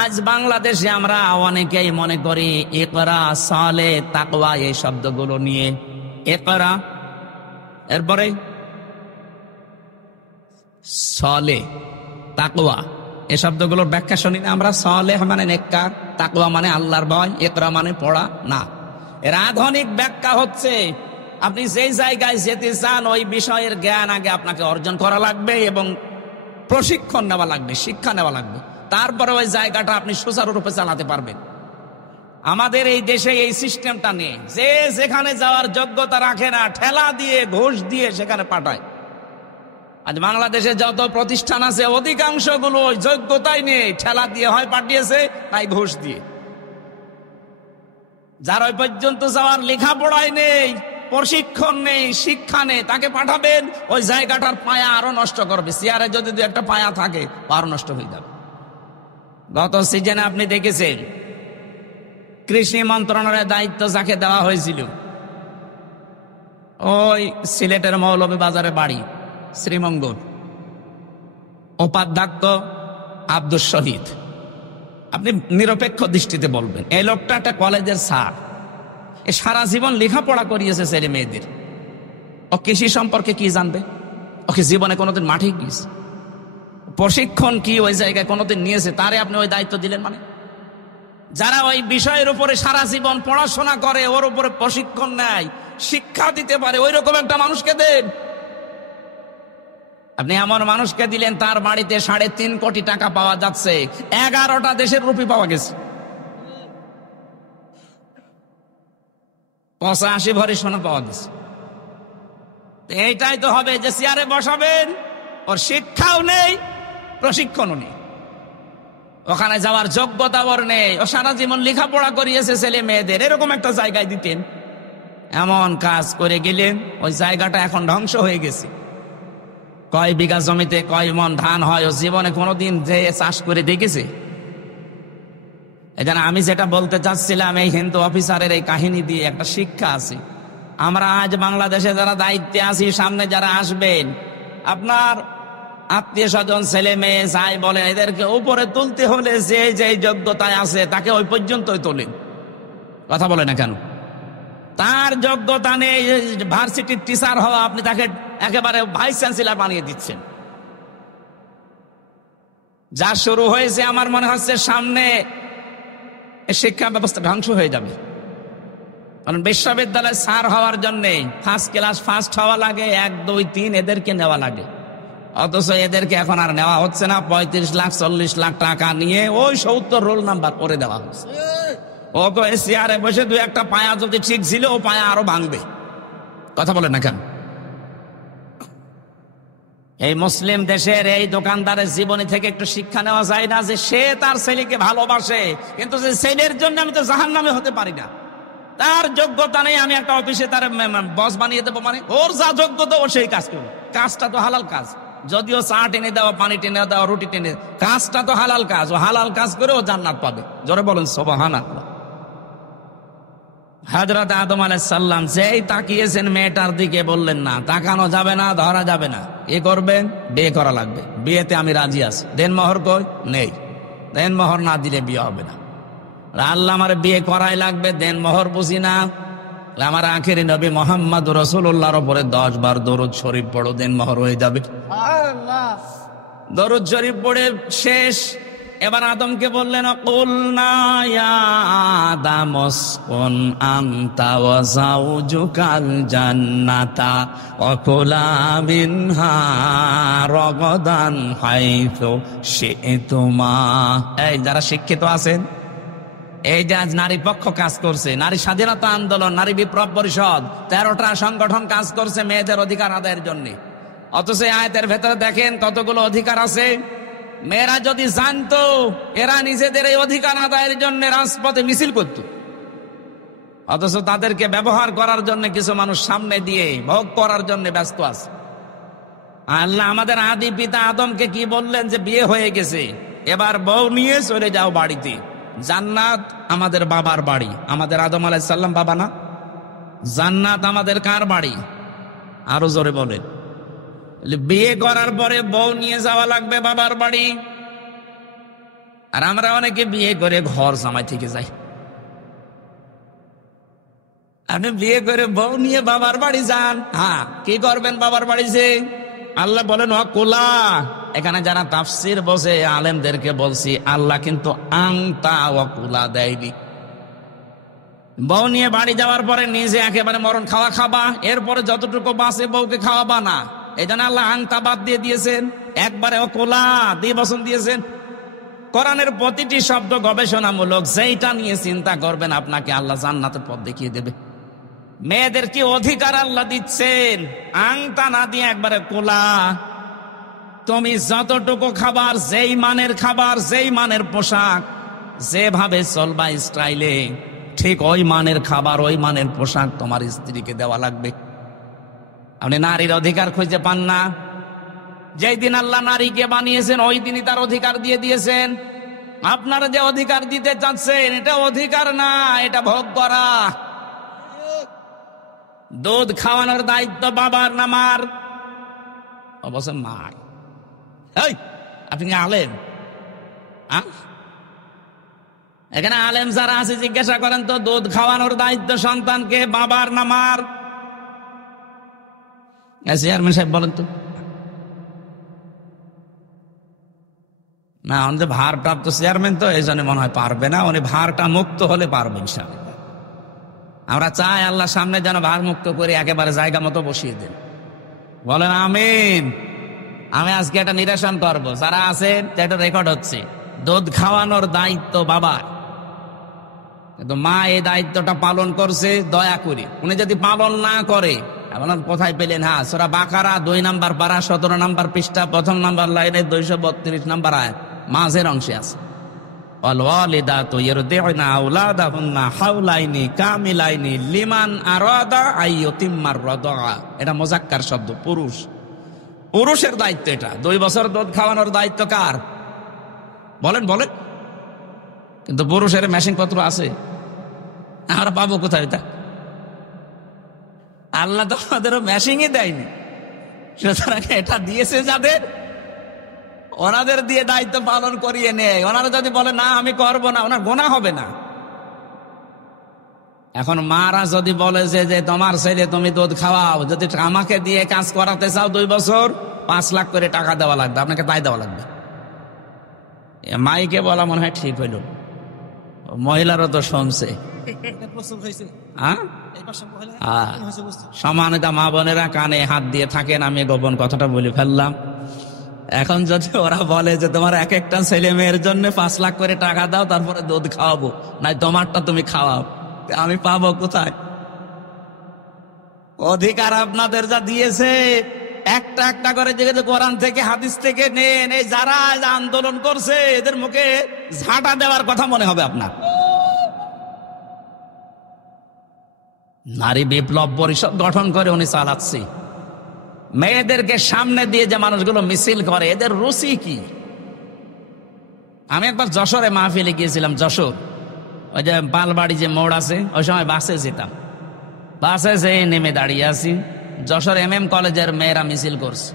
আজ বাংলাদেশে আমরা অনেকেই মনে করি ইকরা, সালে, তাকওয়া এই শব্দগুলো নিয়ে। ইকরা, এরপরে সালে, তাকওয়া, এই শব্দগুলোর ব্যাখ্যা শুনি না আমরা। সালেহ মানে নেককার, তাকওয়া মানে আল্লাহর ভয়, ইকরা মানে পড়া না। এর আধুনিক ব্যাখ্যা হচ্ছে আপনি যেই জায়গায় যেতে চান ওই বিষয়ের জ্ঞান আগে আপনাকে অর্জন করা লাগবে, এবং প্রশিক্ষণ নেওয়া লাগবে, শিক্ষা নেওয়া লাগবে, তারপরে ওই জায়গাটা আপনি সুচারুরূপে চালাতে পারবেন। আমাদের এই দেশে এই সিস্টেমটা নেই, যে যেখানে যাওয়ার যোগ্যতা রাখে না ঠেলা দিয়ে ঘুষ দিয়ে সেখানে পাঠায়। আজ বাংলাদেশে যত প্রতিষ্ঠান আছে অধিকাংশগুলো ওই যোগ্যতাই নেই, ঠেলা দিয়ে হয় পাঠিয়েছে তাই ঘুষ দিয়ে। যার ওই পর্যন্ত যাওয়ার লেখাপড়াই নেই, প্রশিক্ষণ নেই, শিক্ষা নেই, তাকে পাঠাবেন ওই জায়গাটার পায়া আরো নষ্ট করবে। চেয়ারে যদি দু একটা পায়া থাকে আরো নষ্ট হয়ে যাবে। গত সিজনে আপনি দেখেছেন কৃষি মন্ত্রণালয়ের দায়িত্ব যাকে দেওয়া হয়েছিল, ওই সিলেটের মৌলভীবাজারে বাড়ি, শ্রীমঙ্গল, উপাধ্যক্ষ আব্দুল শহীদ। আপনি নিরপেক্ষ দৃষ্টিতে বলবেন এই লোকটা একটা কলেজের স্যার, এ সারা জীবন লেখাপড়া করিয়েছে ছেলে মেয়েদের, ও কৃষি সম্পর্কে কি জানবে? ওকে জীবনে কোনোদিন মাঠে গিয়েছে, প্রশিক্ষণ কি ওই জায়গায় কোনোদিন নিয়েছে? তারে আপনি ওই দায়িত্ব দিলেন মানে? যারা ওই বিষয়ের উপরে সারা জীবন পড়াশোনা করে, ওর উপরে প্রশিক্ষণ নেয়, শিক্ষা দিতে পারে, ওই রকম একটা মানুষকে দেন। আপনি এমন মানুষকে দিলেন তার বাড়িতে 3.5 কোটি টাকা পাওয়া যাচ্ছে, 11টা দেশের রুপি পাওয়া গেছে, 85 ভরি সোনা পাওয়া গেছে। এইটাই তো হবে যে চেয়ারে বসাবেন, ওর শিক্ষাও নেই, প্রশিক্ষণও নেই, ওখানে যাওয়ার যোগ্যতা ওর নেই, ও সারা জীবন লেখাপড়া করিয়েছে ছেলে মেয়েদের, এরকম একটা জায়গায় দিতেন। এমন কাজ করে গেলেন ওই জায়গাটা এখন ধ্বংস হয়ে গেছে। কয় বিঘা জমিতে কয় মন ধান হয় ও জীবনে কোনোদিন যে চাষ করে দেখেছে? এজন্য আমি যেটা বলতে চাচ্ছিলাম, এই হিন্দু অফিসারের এই কাহিনী দিয়ে একটা শিক্ষা আছে। আমরা আজ বাংলাদেশে যারা দায়িত্বে আছি, সামনে যারা আসবেন, আপনার আত্মীয় স্বজন ছেলে মেয়ে যাই বলেন, এদেরকে উপরে তুলতে হলে যে যে যোগ্যতায় আছে তাকে ওই পর্যন্তই তোলেন। কথা বলে না কেন? তার যোগ্যতা নেই ভার্সিটির টিচার হওয়া, আপনি তাকে একেবারে ভাইস চ্যান্সেলর বানিয়ে দিচ্ছেন। যা শুরু হয়েছে আমার মনে হচ্ছে সামনে শিক্ষা ব্যবস্থা ধ্বংস হয়ে যাবে। কারণ বিশ্ববিদ্যালয়ে স্যার হওয়ার জন্য ফার্স্ট ক্লাস ফার্স্ট হওয়া লাগে, 1, 2, 3 এদেরকে নেওয়া লাগে, অথচ এদেরকে এখন আর নেওয়া হচ্ছে না। 35 লাখ 40 লাখ টাকা নিয়ে ওই 70 রোল নাম্বার করে দেওয়া হচ্ছে। ও তো চেয়ারে বসে 2 একটা পায়া যদি ঠিক ছিল, ও পায়া আরো ভাঙবে। কথা বলে না কেন? এই মুসলিম দেশের এই দোকানদারের জীবনী থেকে একটু শিক্ষা নেওয়া যায় না যে সে তার ছেলেকে ভালোবাসে, কিন্তু যে ছেলের জন্য আমি তো জাহান্নামে হতে পারি না, তার যোগ্যতা নেই, আমি একটা অফিসে তার বস বানিয়ে দেবো মানে? ওর যা যোগ্যতা ও সেই কাজ করবে। কাজটা তো হালাল কাজ, যদিও চা টেনে দেওয়া, পানি টেনে দেওয়া, রুটি টেনে, কাজটা তো হালাল কাজ। ও হালাল কাজ করে ও জান্নাত পাবে। জোরে বলেন সুবহানাল্লাহ। হযরত আদম আলাইহিস সালাম যেই তাকিয়েছেন মেয়েটার দিকে, বললেন না তাকানো যাবে না, ধরা যাবে না, এ করবেন, বিয়ে করা লাগবে, বিয়েতে আমি রাজি আছি। দেন মোহর কই? নেই। দেন মোহর না দিলে বিয়ে হবে না। আল্লাহ আমার বিয়ে করাই লাগবে, দেন মোহর বুঝি না। আমার আখেরি নবী মুহাম্মদ রাসূলুল্লাহর উপরে 10 বার দরুদ শরীফ পড়ো, দেন মোহর হয়ে যাবে। দরুদ শরীফ পড়ে শেষ। এবার আদমকে বললেন, কুলনা ইয়া আদম উসকুন আনতা ওয়া যাওজুকাল জান্নাতা ওয়া কুলা মিনহা রাগাদান হাইথু শি'তুমা। এই যারা শিক্ষিত আছেন, এই যে আজ নারী পক্ষ কাজ করছে, নারী স্বাধীনতা আন্দোলন, নারী বিপ্লব পরিষদ, 13টা সংগঠন কাজ করছে মেয়েদের অধিকার আদায়ের জন্য, অথচ আয়াতের ভেতরে দেখেন কতগুলো অধিকার আছে। মেয়েরা যদি জানতো, এরা নিজেদের এই অধিকার আদায়ের জন্য রাজপথে মিছিল করত, অথচ তাদেরকে ব্যবহার করার জন্য কিছু মানুষ সামনে দিয়ে ভোগ করার জন্য ব্যস্ত আছে। আল্লাহ আমাদের আদি পিতা আদমকে কি বললেন? যে বিয়ে হয়ে গেছে, এবার বউ নিয়ে চলে যাও বাড়িতে। জান্নাত আমাদের বাবার বাড়ি, আমাদের আদম আলাইহিস সালাম বাবা না? জান্নাত আমাদের কার বাড়ি? আরো জোরে বলেন। বিয়ে করার পরে বউ নিয়ে যাওয়া লাগবে বাবার বাড়ি। আর আমরা অনেকে বিয়ে করে ঘর জামাই থেকে যাই। আপনি বিয়ে করে বউ নিয়ে বাবার বাড়ি যান, হ্যাঁ কি করবেন বাবার বাড়ি যে? আল্লাহ বলেন ওয়াকুলা। এখানে যারা তাফসির বসে আলেমদেরকে বলছি, আল্লাহ কিন্তু আংতা ওয়াকুলা দেয়নি। বউ নিয়ে বাড়ি যাওয়ার পরে নিজে একেবারে মরণ খাওয়া খাবা, এরপরে যতটুকু বাঁচে বউকে খাওয়াবা না। এই জন্য আল্লাহ আংতা বাদ দিয়ে দিয়েছেন। একবারে কোলা দিয়ে বসন দিয়েছেন। কোরআনের প্রতিটি শব্দ গবেষণামূলক, যেইটা নিয়ে চিন্তা করবেন আপনাকে আল্লাহ জান্নাতের পথ দেখিয়ে দেবে। মেয়েদের কি অধিকার আল্লাহ দিচ্ছেন, আংটা না দিয়ে একবারে কোলা। তুমি যতটুকু খাবার, যেই মানের খাবার, যেই মানের পোশাক, যেভাবে চলবা স্টাইলে, ঠিক ওই মানের খাবার, ওই মানের পোশাক তোমার স্ত্রীকে দেওয়া লাগবে। আপনি নারীর অধিকার খুঁজে পান না। যেই দিন আল্লাহ নারীকে বানিয়েছেন ওই দিনই তার অধিকার দিয়ে দিয়েছেন। আপনারা যে অধিকার দিতে চাচ্ছেন এটা অধিকার না, এটা ভোগ করা। দুধ খাওয়ানোর দায়িত্ব বাবার না মার? অবশ্য মার। এই আপনি আলেম, এখানে আলেম যারা আছে জিজ্ঞাসা করেন তো, দুধ খাওয়ানোর দায়িত্ব সন্তানকে বাবার না মার? চেয়ারম্যান সাহেব বলেন তো। না, উনি ভারপ্রাপ্ত চেয়ারম্যান তো এই জন্য মনে হয় পারবে না। উনি ভারটা মুক্ত হলে পারবে ইনশাআল্লাহ। আমরা চাই আল্লাহ সামনে যেন ভার মুক্ত করে একেবারে জায়গা মতো বসিয়ে দেন। বলেন আমিন। আমি আজকে একটা নিরসন করবো, যারা আছেন এটা রেকর্ড হচ্ছে, দুধ খাওয়ানোর দায়িত্ব বাবার, কিন্তু মা এই দায়িত্বটা পালন করছে দয়া করে। উনি যদি পালন না করে, আপনার কোথায় পেলেন? হ্যাঁ, সূরা বাকারা 2 নম্বর পারা 17 নম্বর পৃষ্ঠা 1ম নম্বর লাইনে 232 নম্বর আয়াত মাঝের অংশে আছে, ওয়ালিদাতু ইরদি'না আওলাদাহুন্না হাওলাইনি কামিলাইনি লিমান আরাদা আইয়ুতিম্মার রাদা। এটা মুযাক্কার শব্দ, পুরুষ, পুরুষের দায়িত্ব এটা। 2 বছর দুধ খাওয়ানোর দায়িত্ব কার? বলেন বলেন। কিন্তু পুরুষের মেশিন পত্র আছে, আমরা পাবো কোথায়? তা আল্লাহ তো আমাদেরও মেশিনই দেয়নি, সুতরাং এটা দিয়েছে যাদের, ওনাদের দিয়ে দায়িত্ব পালন করিয়ে নেয়। ওনারা যদি বলে না আমি করবো না, ওনার গোনা হবে না। এখন মারা যদি বলে যে তোমার ছেলে তুমি দুধ খাওয়াও, যদি আমাকে দিয়ে কাজ করাতে চাও 2 বছর 5 লাখ করে টাকা দেওয়া লাগবে, আপনাকে তাই দেওয়া লাগবে। মাইকে বলা মনে হয় ঠিক হইল, মহিলারও তো শুনছে। সম্মানিত মা বোনেরা, কানে হাত দিয়ে থাকেন, আমি গোপন কথাটা বলে ফেললাম। এখন যদি ওরা বলে যে তোমার এক একটা ছেলে মেয়ের জন্য 5 লাখ করে টাকা দাও, তারপরে দুধ খাওয়াবো, নাই তোমারটা তুমি খাওয়াও, আমি পাবো কোথায়? অধিকার আপনাদের যা দিয়েছে একটা একটা করে যে কোরআন থেকে হাদিস থেকে নেন। এই যারা আন্দোলন করছে এদের মুখে ঝাঁটা দেওয়ার কথা মনে হবে আপনার। নারী বিপ্লব পরিষদ গঠন করে উনি চালাচ্ছে। মেয়েদেরকে সামনে দিয়ে যে মানুষগুলো মিছিল করে, এদের রুচি কি? আমি একবার যশোরে মাহফিলে গিয়েছিলাম। যশোর ওই যে পালবাড়ি যে মোড় আছে, ওই সময় বাসে যেতাম। বাসে যে নেমে দাঁড়িয়ে আছি, যশোর MM কলেজের মেয়েরা মিছিল করছে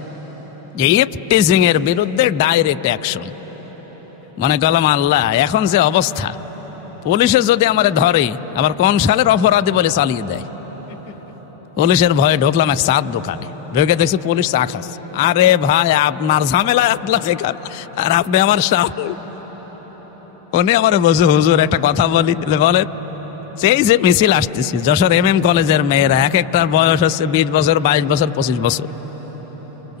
ইফটিজিং এর বিরুদ্ধে ডাইরেক্ট অ্যাকশন। মনে করলাম আল্লাহ, এখন যে অবস্থা, পুলিশে যদি আমারে ধরে আবার কোন সালের অপরাধী বলে চালিয়ে দেয়। পুলিশের ভয়ে ঢুকলাম এক চার দোকানে, ঢুকে দেখছি পুলিশ চা খাচ্ছে। আরে ভাই, আপনার ঝামেলায় আতলা এখানে, আর আপনি আমার সামনে। উনি আমার বলছে হুজুর একটা কথা বলি। বলেন। সেই যে মিছিল আসতেছি, যশোর MM কলেজের মেয়েরা, এক একটার বয়স হচ্ছে 20 বছর 22 বছর 25 বছর।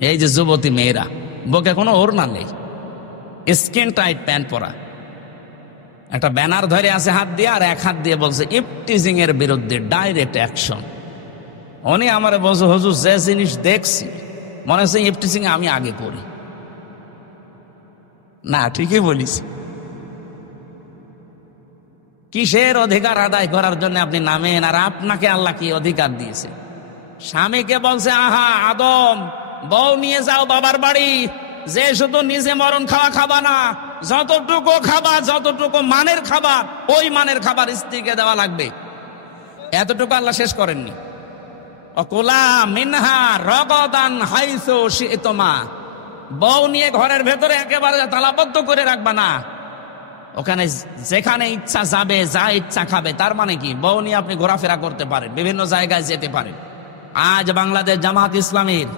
এই যে যুবতী মেয়েরা, বুকে কোনো ওড়না নেই, স্কিন টাইট প্যান্ট পরা, একটা ব্যানার ধরে আছে হাত দিয়ে, আর এক হাত দিয়ে বলছে ইফটিজিং এর বিরুদ্ধে ডাইরেক্ট অ্যাকশন। উনি আমার বলছে হুজুর যে জিনিস দেখছি মনে হচ্ছে ইফটিজিং আমি আগে করি। না, ঠিকই বলিস। কিসের অধিকার আদায় করার জন্য আপনি নামেন? আর আপনাকে আল্লাহ কি অধিকার দিয়েছে? স্বামীকে বলছে আহা আদম, বউ নিয়ে যাও বাবার বাড়ি, যে শুধু নিজে মরণ খাওয়া খাবা না, যতটুকু খাবা, যতটুকু মানের খাবার, ওই মানের খাবার স্ত্রীকে দেওয়া লাগবে। এতটুকু আল্লাহ শেষ করেননি। অকুলা মিনহা রগদান হাইসু শি'তুমা, বউ নিয়ে ঘরের ভেতরে একেবারে তালাবদ্ধ করে রাখবা না, ওখানে যেখানে ইচ্ছা যাবে, যা ইচ্ছা খাবে। তার মানে কি, বউ নিয়ে আপনি ঘোরাফেরা করতে পারেন, বিভিন্ন জায়গায় যেতে পারেন। আজ বাংলাদেশ জামাত ইসলামীর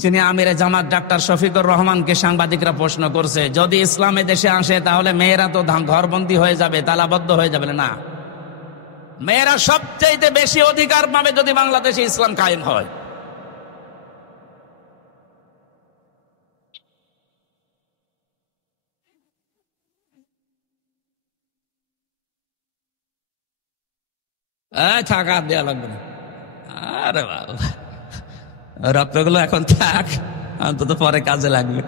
যিনি আমিরে জামাত ডাক্তার শফিকুর রহমানকে সাংবাদিকরা প্রশ্ন করছে, যদি ইসলামে দেশে আসে তাহলে মেয়েরা তো ঘরবন্দি হয়ে যাবে, তালাবদ্ধ হয়ে যাবে। না, মেয়েরা সবচেয়ে বেশি অধিকার পাবে যদি বাংলাদেশে ইসলাম কায়েম হয়। থাকা দেওয়া লাগবে না। আরে বাবা, রক্তগুলো এখন থাক, অন্তত পরে কাজে লাগবে।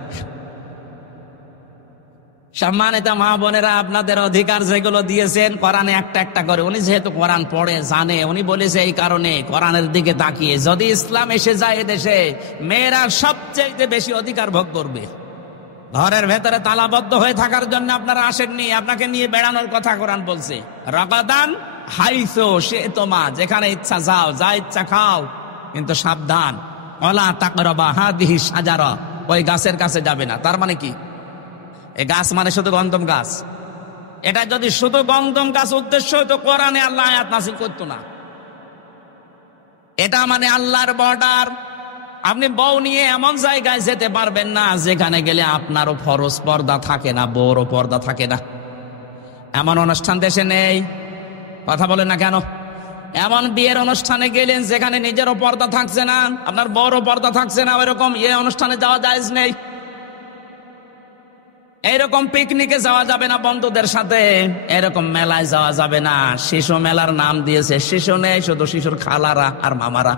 সম্মানিত মা বোনেরা, আপনাদের অধিকার যেগুলো দিয়েছেন কোরআনে একটা একটা করে, উনি যেহেতু কোরআন পড়ে জানে, উনি বলেছে এই কারণে কোরআনের দিকে তাকিয়ে যদি ইসলাম এসে যায় এদেশে, মেয়েরা সবচেয়ে বেশি অধিকার ভোগ করবে। ঘরের ভেতরে তালাবদ্ধ হয়ে থাকার জন্য আপনারা আসেননি, আপনাকে নিয়ে বেড়ানোর কথা কোরআন বলছে। রাগাদান হাইসো সে তোমা, যেখানে ইচ্ছা যাও, যা ইচ্ছা খাও, কিন্তু সাবধান, ওয়ালা তাকরাবা হাদিহি শাজারা, ওই গাছের কাছে যাবে না। তার মানে কি? এই গাছ মানে শুধু গন্ধম গাছ। এটা যদি শুধু গন্ধম গাছ উদ্দেশ্য হতো, কোরআনে আল্লাহ আয়াত নাযিল করতো না। এটা মানে আল্লাহর বর্ডার। আপনি বউ নিয়ে এমন জায়গায় যেতে পারবেন না যেখানে গেলে আপনারও ফরজ পর্দা থাকে না, বউরও পর্দা থাকে না। এমন অনুষ্ঠান দেশে নেই, কথা বলেন না কেন? এমন বিয়ের অনুষ্ঠানে গেলেন যেখানে নিজেরও পর্দা থাকছে না, আপনার বউরও পর্দা থাকছে না, ওইরকম অনুষ্ঠানে যাওয়া জায়েজ নেই। এইরকম পিকনিকে যাওয়া যাবে না বন্ধুদের সাথে, এরকম মেলায় যাওয়া যাবে না। শিশু মেলার নাম দিয়েছে, শিশু নেই, শুধু শিশুর খালারা আর মামারা।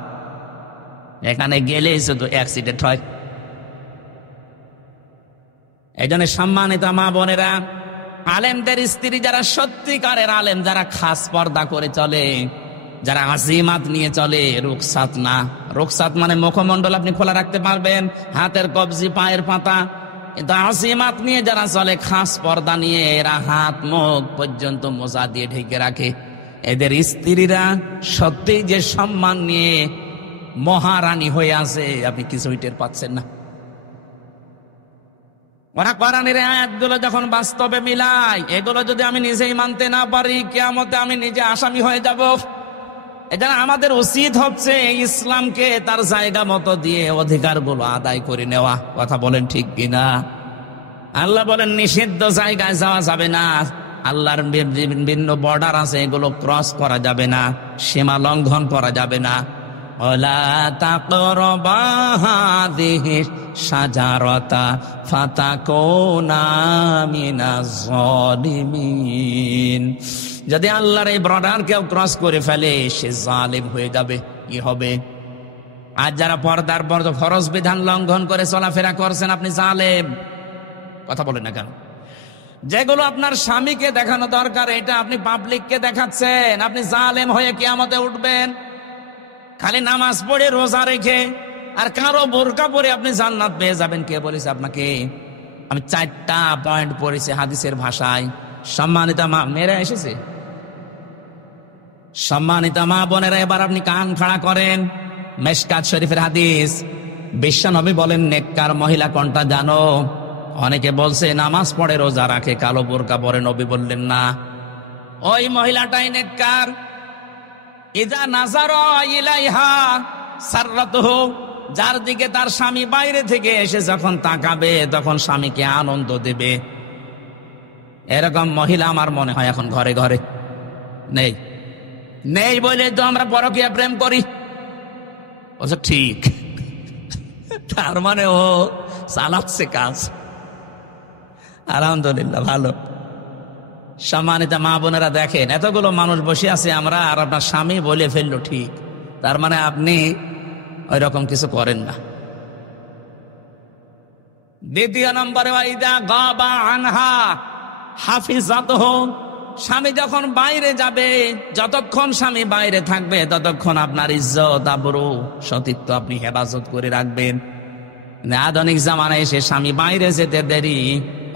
এখানে গেলেই শুধু অ্যাক্সিডেন্ট হয়। এই জন্য সম্মানিত মা বোনেরা, আলেমদের স্ত্রী যারা সত্যিকারের আলেম, যারা খাস পর্দা করে চলে, যারা আজিমাত নিয়ে চলে, রুকসাত না। রুকসাত মানে মুখমণ্ডল আপনি খোলা রাখতে পারবেন, হাতের কবজি, পায়ের পাতা, কিন্তু আজিমাত নিয়ে যারা চলে, খাস পর্দা নিয়ে, এরা হাত মুখ পর্যন্ত মোজা দিয়ে ঢেকে রাখে। এদের স্ত্রীরা সত্যি যে সম্মান নিয়ে মহারানী হয়ে আছে, আপনি কিছুই টের পাচ্ছেন না। ওরা কোরআনের আয়াতগুলো যখন বাস্তবে মিলায়, এগুলো যদি আমি নিজেই মানতে না পারি, কিয়ামতে আমি নিজে আসামি হয়ে যাব। এজন্য আমাদের উচিত হচ্ছে ইসলামকে তার জায়গা মতো দিয়ে অধিকারগুলো আদায় করে নেওয়া। কথা বলেন ঠিক কিনা? আল্লাহ বলেন নিষিদ্ধ জায়গায় যাওয়া যাবে না, আল্লাহর বিভিন্ন বর্ডার আছে, এগুলো ক্রস করা যাবে না, সীমা লঙ্ঘন করা যাবে না। ওয়ালা তাকরাবা হাযিহি শাজারাতা ফাতাকুনা মিনাজ জালিমিন। যদি আল্লাহর এই বর্ডার কেউ ক্রস করে ফেলে, সে জালিম হয়ে যাবে। কি হবে? আজ যারা পর্দার পর ফরজ বিধান লঙ্ঘন করে চলাফেরা করছেন, আপনি জালেম। কথা বলেন না কেন? যেগুলো আপনার স্বামীকে দেখানো দরকার, এটা আপনি পাবলিককে দেখাচ্ছেন, আপনি জালেম হয়ে কিয়ামতে উঠবেন। খালি নামাজ পড়ে, রোজা রেখে, আর কারো বোরকা পরে আপনি জান্নাত পেয়ে যাবেন। কে বলেছে আপনাকে? আমি 4টা পয়েন্ট পড়েছি হাদিসের ভাষায়। সম্মানিতা মা মেয়েরা এসেছে, সম্মানিতা মা বোনেরা, এবার আপনি কান খাড়া করেন। মেশকাত শরীফের হাদিস, বিশ্বনবী বলেন, নেককার মহিলা কোনটা জানো? অনেকে বলছে নামাজ পড়ে, রোজা রাখে, কালো বোরকা পরে। নবী বললেন না, ওই মহিলাটাই নেককার। ইজা নাজারা ইলাইহা সাররাতুহু, যার দিকে তার স্বামী বাইরে থেকে এসে যখন তাকাবে, তখন স্বামীকে আনন্দ দেবে। এরকম মহিলা আমার মনে হয় এখন ঘরে ঘরে নেই। নেই বলে তো আমরা পরকীয়া প্রেম করি। বলছে ঠিক, তার মানে ও চালাচ্ছে কাজ। আলহামদুলিল্লাহ, ভালো। সম্মানিত মা বোনেরা, দেখেন এতগুলো মানুষ বসে আছে আমরা, আর আপনার স্বামী বলে ফেললো ঠিক, তার মানে আপনি ওই রকম কিছু করেন না। দ্বিতীয় নম্বরে, ওয়াইদা গাবা আনহা হাফিজাতুহু, স্বামী যখন বাইরে যাবে, যতক্ষণ স্বামী বাইরে থাকবে ততক্ষণ আপনার ইজ্জত, আবরু, সতীত্ব আপনি হেফাজত করে রাখবেন। আধুনিক জামানায় এসে স্বামী বাইরে যেতে দেরি,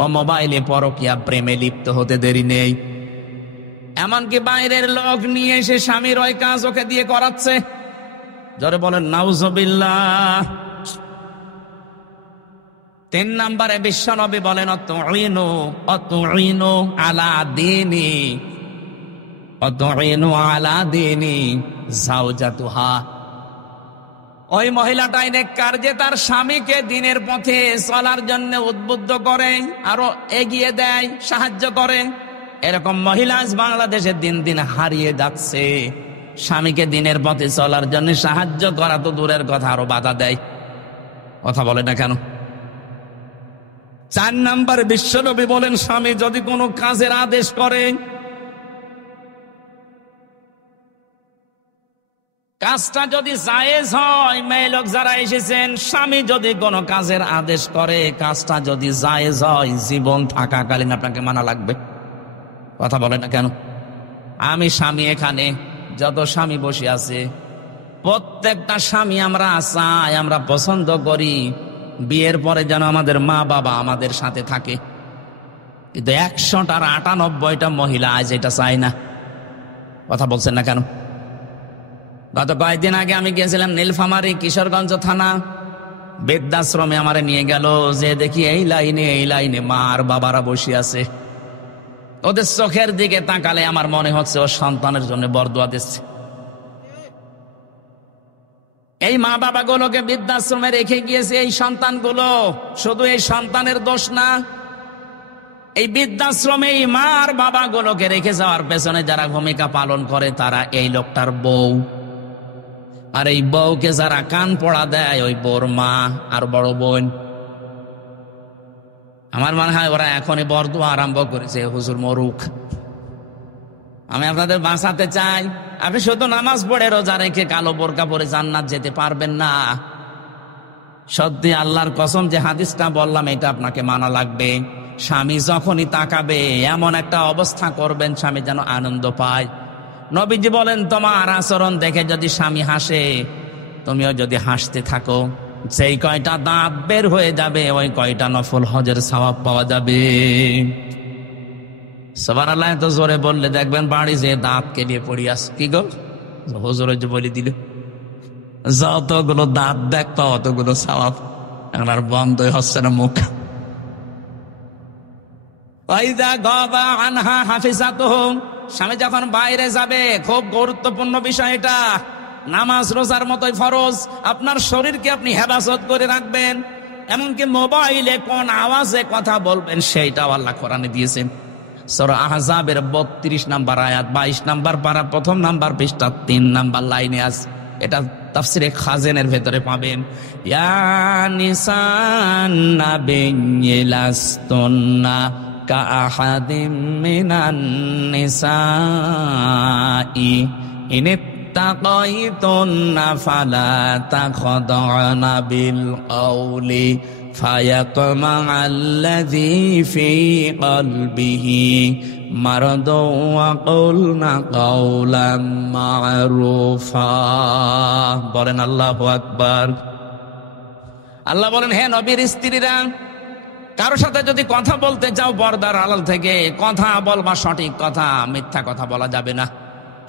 ও মোবাইলে পরকীয়া প্রেমে লিপ্ত হতে দেরি নেই। এমনকি বাইরের লোক নিয়ে এসে স্বামীর ওই কাজ ওকে দিয়ে করাচ্ছে। জোরে বলেন নাউজুবিল্লাহ। 3 নম্বরে বিশ্বনবী বলেন, অতুইনু আলা দীনি যাওজাতুহা। ওই মহিলাটাই নেককার যে তার স্বামীকে দিনের পথে চলার জন্য উদ্বুদ্ধ করে, আরো এগিয়ে দেয়, সাহায্য করে। এরকম মহিলা আজ বাংলাদেশে দিন দিন হারিয়ে যাচ্ছে। স্বামীকে দিনের পথে চলার জন্য সাহায্য করা তো দূরের কথা, আরো বাধা দেয়। কথা বলে না কেন? 4 নম্বর বিশ্বনবী বলেন, স্বামী যদি কোনো কাজের আদেশ করে, কাজটা যদি জায়েজ হয়, মেয়ে লোক যারা এসেছেন, স্বামী যদি কোনো কাজের আদেশ করে, কাজটা যদি জায়েজ হয়, জীবন থাকাকালীন আপনাকে মানা লাগবে। কথা বলে না কেন? আমি স্বামী, এখানে যত স্বামী বসে আছে, প্রত্যেকটা স্বামী আমরা চাই, আমরা পছন্দ করি বিয়ের পরে যেন আমাদের মা বাবা আমাদের সাথে থাকে। কিন্তু 100টার 98টা মহিলা আজ এটা চায় না। কথা বলছেন না কেন? গত কয়েকদিন আগে আমি গিয়েছিলাম নীলফামারী কিশোরগঞ্জ থানা, বৃদ্ধাশ্রমে আমারে নিয়ে গেল, যে দেখি এই লাইনে মা আর বাবারা বসে আছে। ওদের চোখের দিকে তাকালে আমার মনে হচ্ছে ও সন্তানের জন্য বরদোয়া দিচ্ছে। এই মা বাবা গুলোকে বৃদ্ধাশ্রমে রেখে গিয়েছে এই সন্তানগুলো। শুধু এই সন্তানের দোষ না, এই বৃদ্ধাশ্রমে এই মা আর বাবা গুলোকে রেখে যাওয়ার পেছনে যারা ভূমিকা পালন করে তারা এই লোকটার বউ, আর এই বউকে যারা কান পড়া দেয় ওই বউর মা আর বড় বোন। আমার মনে হয় ওরা এখনই বরদোয়া আরম্ভ করেছে, হুজুর মরুক। আমি আপনাদের বাঁচাতে চাই, আপনি শুধু নামাজ পড়ে রোজা রেখে কালো বোরকা পরে জান্নাত যেতে পারবেন না। সত্যি আল্লাহর কসম, যে হাদিসটা বললাম এটা আপনাকে মানা লাগবে। স্বামী যখনই তাকাবে এমন একটা অবস্থা করবেন স্বামী যেন আনন্দ পায়। নবীজি বলেন, তোমার আচরণ দেখে যদি স্বামী হাসে, তুমিও যদি হাসতে থাকো, যেই কয়টা দাঁত বের হয়ে যাবে ওই কয়টা নফল হজের সওয়াব পাওয়া যাবে। সুবহানাল্লাহ। তো জোরে বললে দেখবেন বাড়ি যে দাঁত কেলিয়ে পড়ি আস। কি গো হুজুর যে বলে দিল, যতগুলো দাঁত দেখতো অতগুলো সওয়াব। এখন আর বন্ধই হচ্ছে না মুখ। স্বামী যখন বাইরে যাবে, খুব গুরুত্বপূর্ণ বিষয় এটা। নামাজ রোজার মতোই ফরজ। আপনার শরীরকে আপনি হেফাজত করে রাখবেন, এমনকি মোবাইলে কোন আওয়াজে কথা বলবেন সেইটাও আল্লাহ কোরআনে দিয়েছেন। সূরা আহজাবের 32 নম্বর আয়াত, 22 নম্বর পারা, 1 নম্বর পৃষ্ঠা, 3 নম্বর লাইনে আছে। এটা তাফসিরে খাজেনের ভেতরে পাবেন। ইয়া নিসান নাবিয়্যি লাস্তুন্না কাআহাদিম মিনান নিসাই ইন ইত্তাকাইতুন্না ফালা তাখদা'না বিল কওলি ফায়াতমা'আল্লাযী ফী কলবিহি মারাদুন ওয়া কুলনা কাওলাম মা'রুফা। বলেন আল্লাহু আকবার। আল্লাহ বলেন, হে নবীর স্ত্রীরা, কারোর সাথে যদি কথা বলতে চাও পর্দার আড়াল থেকে কথা বলবা, সঠিক কথা, মিথ্যা কথা বলা যাবে না।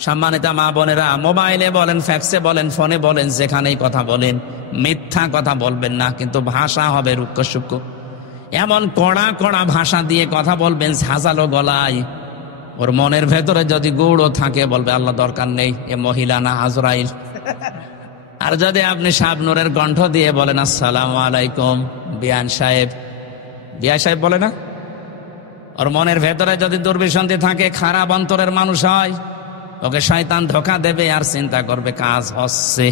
সম্মানিত মা বোনেরা, মোবাইলে বলেন, ফ্যাক্সে বলেন, ফোনে বলেন, যেখানেই কথা বলেন মিথ্যা কথা বলবেন না। কিন্তু ভাষা হবে রুক্ষ সূক্ষ্ম, এমন কড়া কড়া ভাষা দিয়ে কথা বলবেন ঝাঁঝালো গলায়। ওর মনের ভেতরে যদি গুড়ও থাকে বলবে আল্লাহ দরকার নেই, এ মহিলা না আজরাইল। আর যদি আপনি শাবনূরের কণ্ঠ দিয়ে বলেন আসসালামু আলাইকুম বিয়ান সাহেব, বিয়া সাহেব বলে না, ওর মনের ভেতরে যদি দুর্বিসন্ধি থাকে, খারাপ অন্তরের মানুষ হয়, ওকে শয়তান ধোঁকা দেবে আর চিন্তা করবে কাজ হচ্ছে।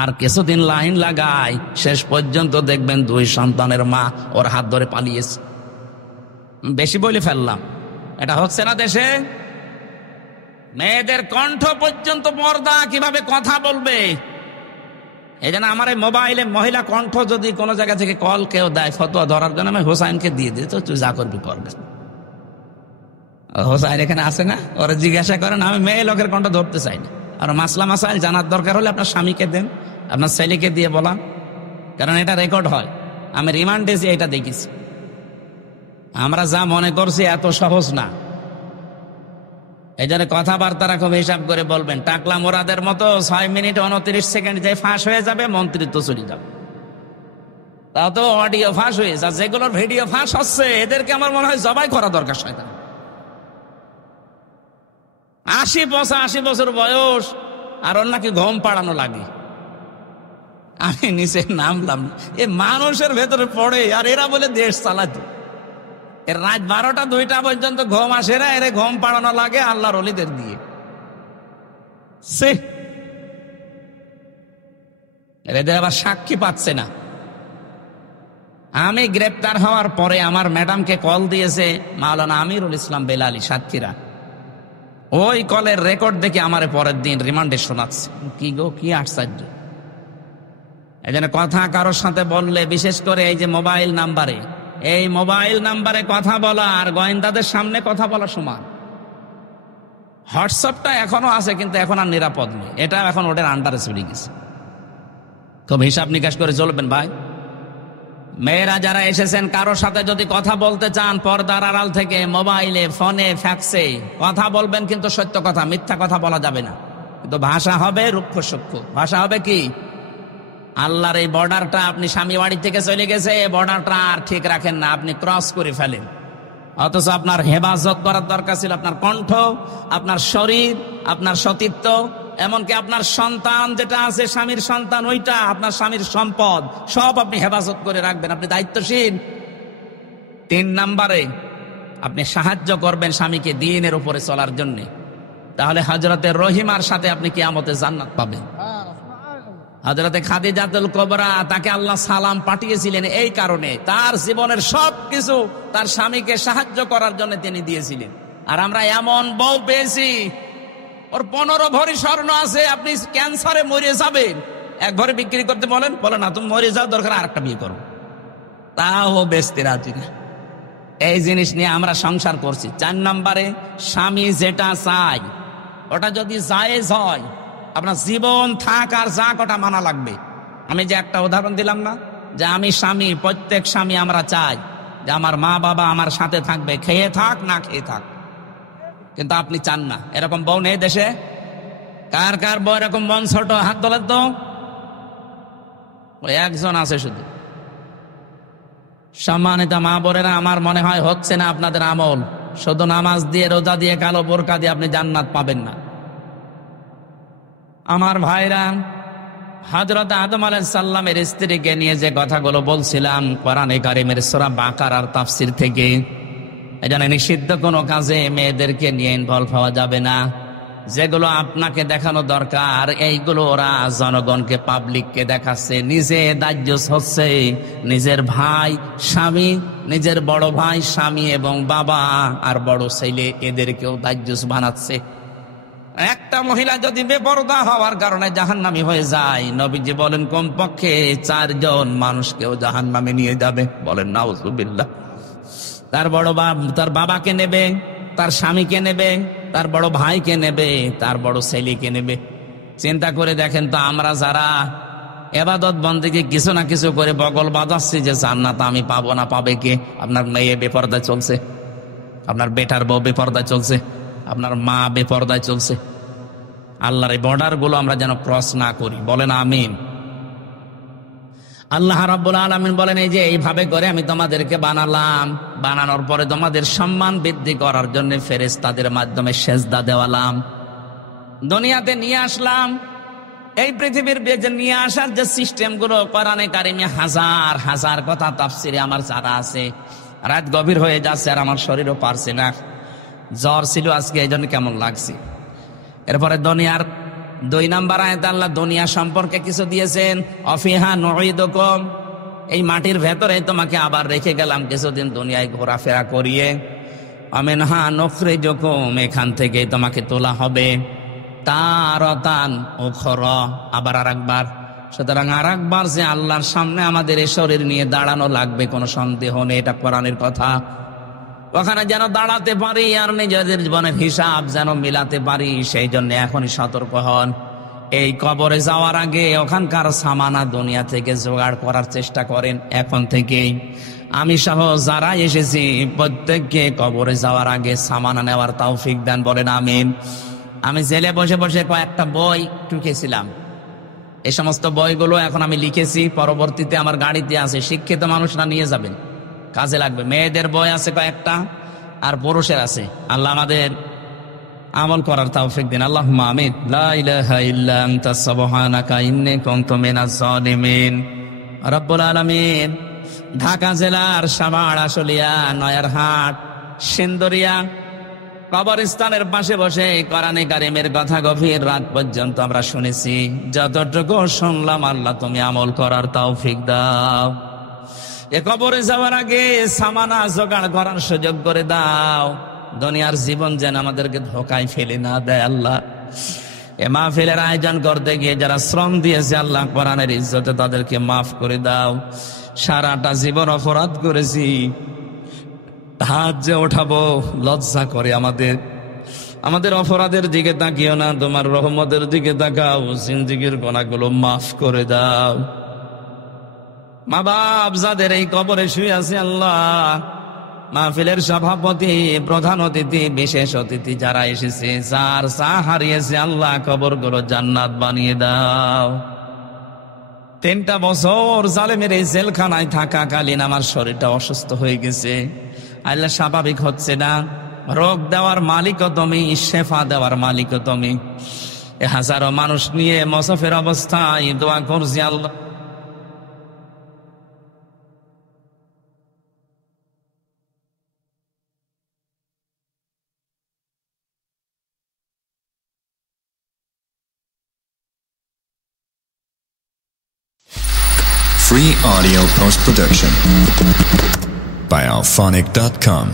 আর কিছুদিন লাইন লাগায়, শেষ পর্যন্ত দেখবেন 2 সন্তানের মা ওর হাত ধরে পালিয়েছে। বেশি বলে ফেললাম, এটা হচ্ছে না দেশে? মেয়েদের কণ্ঠ পর্যন্ত পর্দা, কিভাবে কথা বলবে। এই জন্য আমার এই মোবাইলে মহিলা কণ্ঠ যদি কোনো জায়গা থেকে কল কেউ দেয় ফতোয়া ধরার জন্য, আমি হোসাইনকে দিয়ে দিই, তো তুই যা করবি করবে। হোসাইন এখানে আসে না, ওরা জিজ্ঞাসা করেন, আমি মেয়ে লোকের কণ্ঠ ধরতে চাই না। আর মাসলা মাসাইল জানার দরকার হলে আপনার স্বামীকে দেন, আপনার ছেলেকে দিয়ে বলা, কারণ এটা রেকর্ড হয়। আমি রিমান্ডে যে এটা দেখেছি। আমরা যা মনে করছি এত সহজ না। এই জন্য কথাবার্তারা খুব হিসাব করে বলবেন। টাকলা মোরাদের মতো 6 মিনিট 29 সেকেন্ড যে ফাঁস হয়ে যাবে, মন্ত্রিত্ব চলে যাবে। তাও তো অডিও ফাঁস হয়ে যা, যেগুলোর ভিডিও ফাঁস হচ্ছে এদেরকে আমার মনে হয় জবাই করা দরকার। শয়তান 80-85 বছর বয়স, আর ওর নাকি ঘুম পাড়ানো লাগে। আমি নিচে নামলাম, এ মানুষের ভেতরে পড়ে, আর এরা বলে দেশ চালাতে। এর রাত 12টা-2টা পর্যন্ত ঘুম আসে না, এরে ঘুম পাড়ানো লাগে আল্লাহর ওলিদের দিয়ে। এদের আবার সাক্ষী পাচ্ছে না। আমি গ্রেপ্তার হওয়ার পরে আমার ম্যাডামকে কল দিয়েছে মাওলানা আমিরুল ইসলাম বেলালী, সাতক্ষীরা। ওই কলের রেকর্ড দেখে আমারে পরের দিন রিমান্ডে শোনাচ্ছে। কি গো, কি আশ্চর্য! এই জন্য কথা কারোর সাথে বললে, বিশেষ করে এই যে মোবাইল নাম্বারে, এই মোবাইল নাম্বারে কথা বলা আর গোয়েন্দাদের সামনে কথা বলা সমান। হোয়াটসঅ্যাপটা এখনো আছে, কিন্তু এখন আর নিরাপদ নেই, এটা এখন ওদের আন্ডারে চলে গেছে। খুব হিসাব নিকাশ করে চলবেন ভাই। মেয়েরা যারা এসেছেন, কারোর সাথে যদি কথা বলতে চান পর্দার আড়াল থেকে, মোবাইলে, ফোনে, ফ্যাক্সে কথা বলবেন, কিন্তু সত্য কথা, মিথ্যা কথা বলা যাবে না। কিন্তু ভাষা হবে রুক্ষ সূক্ষ্ম, ভাষা হবে কি? আল্লাহর এই বর্ডারটা, আপনি স্বামী বাড়ি থেকে চলে গেছে, এই বর্ডারটা আর ঠিক রাখেন না, আপনি ক্রস করে ফেলেন। অথচ আপনার হেফাজত করার দরকার ছিল আপনার কণ্ঠ, আপনার শরীর, আপনার সতীত্ব, এমনকি আপনার সন্তান যেটা আছে, স্বামীর সন্তান, ওইটা আপনার স্বামীর সম্পদ, সব আপনি হেফাজত করে রাখবেন, আপনি দায়িত্বশীল। 3 নম্বরে আপনি সাহায্য করবেন স্বামীকে দ্বীনের উপরে চলার জন্য, তাহলে হযরতে রহিমার সাথে আপনি কিয়ামতে জান্নাত পাবেন। হযরতে খাদিজাতুল কুবরা, তাকে আল্লাহ সালাম পাঠিয়েছিলেন এই কারণে, তার জীবনের সবকিছু তার স্বামীকে সাহায্য করার জন্য তিনি দিয়েছিলেন। আর আমরা এমন বউ পেয়েছি, ওর 15 ভরি স্বর্ণ আছে, আপনি ক্যান্সারে মরে যাবেন, 1 ভরি বিক্রি করতে বলে না, তুমি মরে যাও, দরকার আরেকটা বিয়ে করো, তাও বেচতে রাজি না। এই জিনিস নিয়ে আমরা সংসার করছি। 4 নম্বরে, স্বামী যেটা চাই ওটা যদি জায়েজ হয়, আপনার জীবন থাক আর যাক ওটা মানা লাগবে। আমি যে একটা উদাহরণ দিলাম না, যে আমি স্বামী, প্রত্যেক স্বামী আমরা চাই যে আমার মা বাবা আমার সাথে থাকবে, খেয়ে থাক না খেয়ে থাক, কিন্তু আপনি চান না। এরকম বউ নেই দেশে? কার কার বউ এরকম মন ছোট, হাত তোলেন তো। ওই একজন আছে শুধু। সম্মানিত মা বোনেরা, আমার মনে হয় হচ্ছে না আপনাদের আমল। শুধু নামাজ দিয়ে, রোজা দিয়ে, কালো বোরকা দিয়ে আপনি জান্নাত পাবেন না। আমার ভাইরা, হযরত আদম আলাইহিস সালামের স্ত্রীকে নিয়ে যে কথাগুলো বলছিলাম কোরআনে কারীমের সূরা বাকারার তাফসীর থেকে, এজন্য নিষিদ্ধ কোনো কাজে মেয়েদেরকে নিয়ে ইনভলভ হওয়া যাবে না। যেগুলো আপনাকে দেখানো দরকার এইগুলো ওরা জনগণকে, পাবলিককে দেখাচ্ছে, নিজে দায়ুস হচ্ছে, নিজের ভাই স্বামী, নিজের বড় ভাই স্বামী এবং বাবা আর বড় ছেলে, এদেরকেও দায়ুস বানাচ্ছে। একটা মহিলা যদি বেপরদা হওয়ার কারণে জাহান্নামী হয়ে যায়, নবীজি বলেন কমপক্ষে 4 জন মানুষকেও জাহান্নামে নিয়ে যাবে। বলেন নাউজুবিল্লাহ। তার বড় তার বাবাকে নেবে, তার স্বামীকে নেবে, তার বড় ভাইকে নেবে, তার বড় ছেলেকে নেবে। চিন্তা করে দেখেন তো, আমরা যারা ইবাদত বন্দেগী কিছু না কিছু করে বগল বাজাচ্ছি যে জান্নাত আমি পাবো না, পাবে কে? আপনার মেয়ে বেপরদায় চলছে, আপনার বেটার বউ বেপরদায় চলছে, আপনার মা বেপরদায় চলছে। আল্লাহর এই বর্ডার গুলো আমরা যেন ক্রস না করি। বলেন আমিন। আল্লাহ রাব্বুল আলামিন বলেন, এই যে এইভাবে করে আমি তোমাদেরকে বানালাম, বানানোর পরে তোমাদের সম্মান বৃদ্ধি করার জন্য ফেরেশতাদের মাধ্যমে সেজদা দেওয়ালাম, দুনিয়াতে নিয়ে আসলাম। এই পৃথিবীর বেজে নিয়ে আসার যে সিস্টেম গুলো কোরআনে কারিমে হাজার হাজার কথা তাফসিরে আমার জানা আছে। রাত গভীর হয়ে যাচ্ছে আর আমার শরীরও পারছে না, জ্বর ছিল আজকে, এই জন্য কেমন লাগছে। এরপরে দুনিয়ার 2 নম্বর আয়াতে আল্লাহ দুনিয়া সম্পর্কে কিছু দিয়েছেন, অফিহা নুঈদুকুম, এই মাটির ভেতরে তোমাকে আবার রেখে গেলাম কিছুদিন দুনিয়ায় ঘোরাফেরা করিয়ে, আমিনহা নুখরিজুকুম, এখান থেকে তোমাকে তোলা হবে, তারাতান উখরা, আবার আরেকবার। সুতরাং আরেকবার যে আল্লাহর সামনে আমাদের এই শরীর নিয়ে দাঁড়ানো লাগবে, কোনো সন্দেহ নেই, এটা কোরআনের কথা। ওখানে যেন দাঁড়াতে পারি আর নিজেদের জীবনের হিসাব যেন মিলাতে পারি, সেই জন্য এখনই সতর্ক হন। এই কবরে যাওয়ার আগে ওখানকার সামানা দুনিয়া থেকে জোগাড় করার চেষ্টা করেন এখন থেকেই। আমি সহ যারা এসেছি প্রত্যেককে কবরে যাওয়ার আগে সামানা নেওয়ার তৌফিক দেন। বলেন আমিন। আমি জেলে বসে বসে কয়েকটা বই টুকেছিলাম, এই সমস্ত বইগুলো এখন আমি লিখেছি, পরবর্তীতে আমার গাড়িতে আছে, শিক্ষিত মানুষরা নিয়ে যাবেন, কাজে লাগবে। মেয়েদের বই আছে কয়েকটা, আর পুরুষের আছে। আল্লাহ আমাদের আমল করার তৌফিক দিন। আল্লাহুম্মা আমিন। লা ইলাহা ইল্লা আনতা সুবহানাকা ইন্নী কুনতু মিনাজ জালিমিন। রব্বুল আলামিন ঢাকা জেলার সাভার, আশুলিয়া, নয়ারহাট, সিন্দুরিয়া কবরস্থানের পাশে বসে কোরআনে কারিমের কথা গভীর রাত পর্যন্ত আমরা শুনেছি। যতটুকু শুনলাম আল্লাহ তুমি আমল করার তৌফিক দাও। এ কবরে যাওয়ার আগে সামানা জোগাড় করার সুযোগ করে দাও। দুনিয়ার জীবন যেন আমাদেরকে ধোকায় ফেলে না দেয় আল্লাহ। এ মাহফিলের আয়োজন করতে গিয়ে যারা শ্রম দিয়েছে আল্লাহ, কোরআনের ইজ্জতে তাদেরকে মাফ করে দাও। সারাটা জীবন অপরাধ করেছি, হাত যে ওঠাবো লজ্জা করে আমাদের অপরাধের দিকে তাকিও না, তোমার রহমতের দিকে তাকাও, জিন্দেগীর গুনাহগুলো মাফ করে দাও। মা বাপ যাদের এই কবরে শুয়ে আছে আল্লাহ, মাহফিলের সভাপতি, প্রধান অতিথি, বিশেষ অতিথি যারা এসেছে, যার চা হারিয়েছে আল্লাহ, কবরগুলো জান্নাত বানিয়ে দাও। 3টা বছর জালেমের এই জেলখানায় থাকাকালীন আমার শরীরটা অসুস্থ হয়ে গেছে আল্লাহ, স্বাভাবিক হচ্ছে না। রোগ দেওয়ার মালিকও তুমি, শেফা দেওয়ার মালিকও তুমি। হাজারো মানুষ নিয়ে মুসাফির অবস্থায় দোয়া করছি আল্লাহ। Free audio post-production by alphonic.com.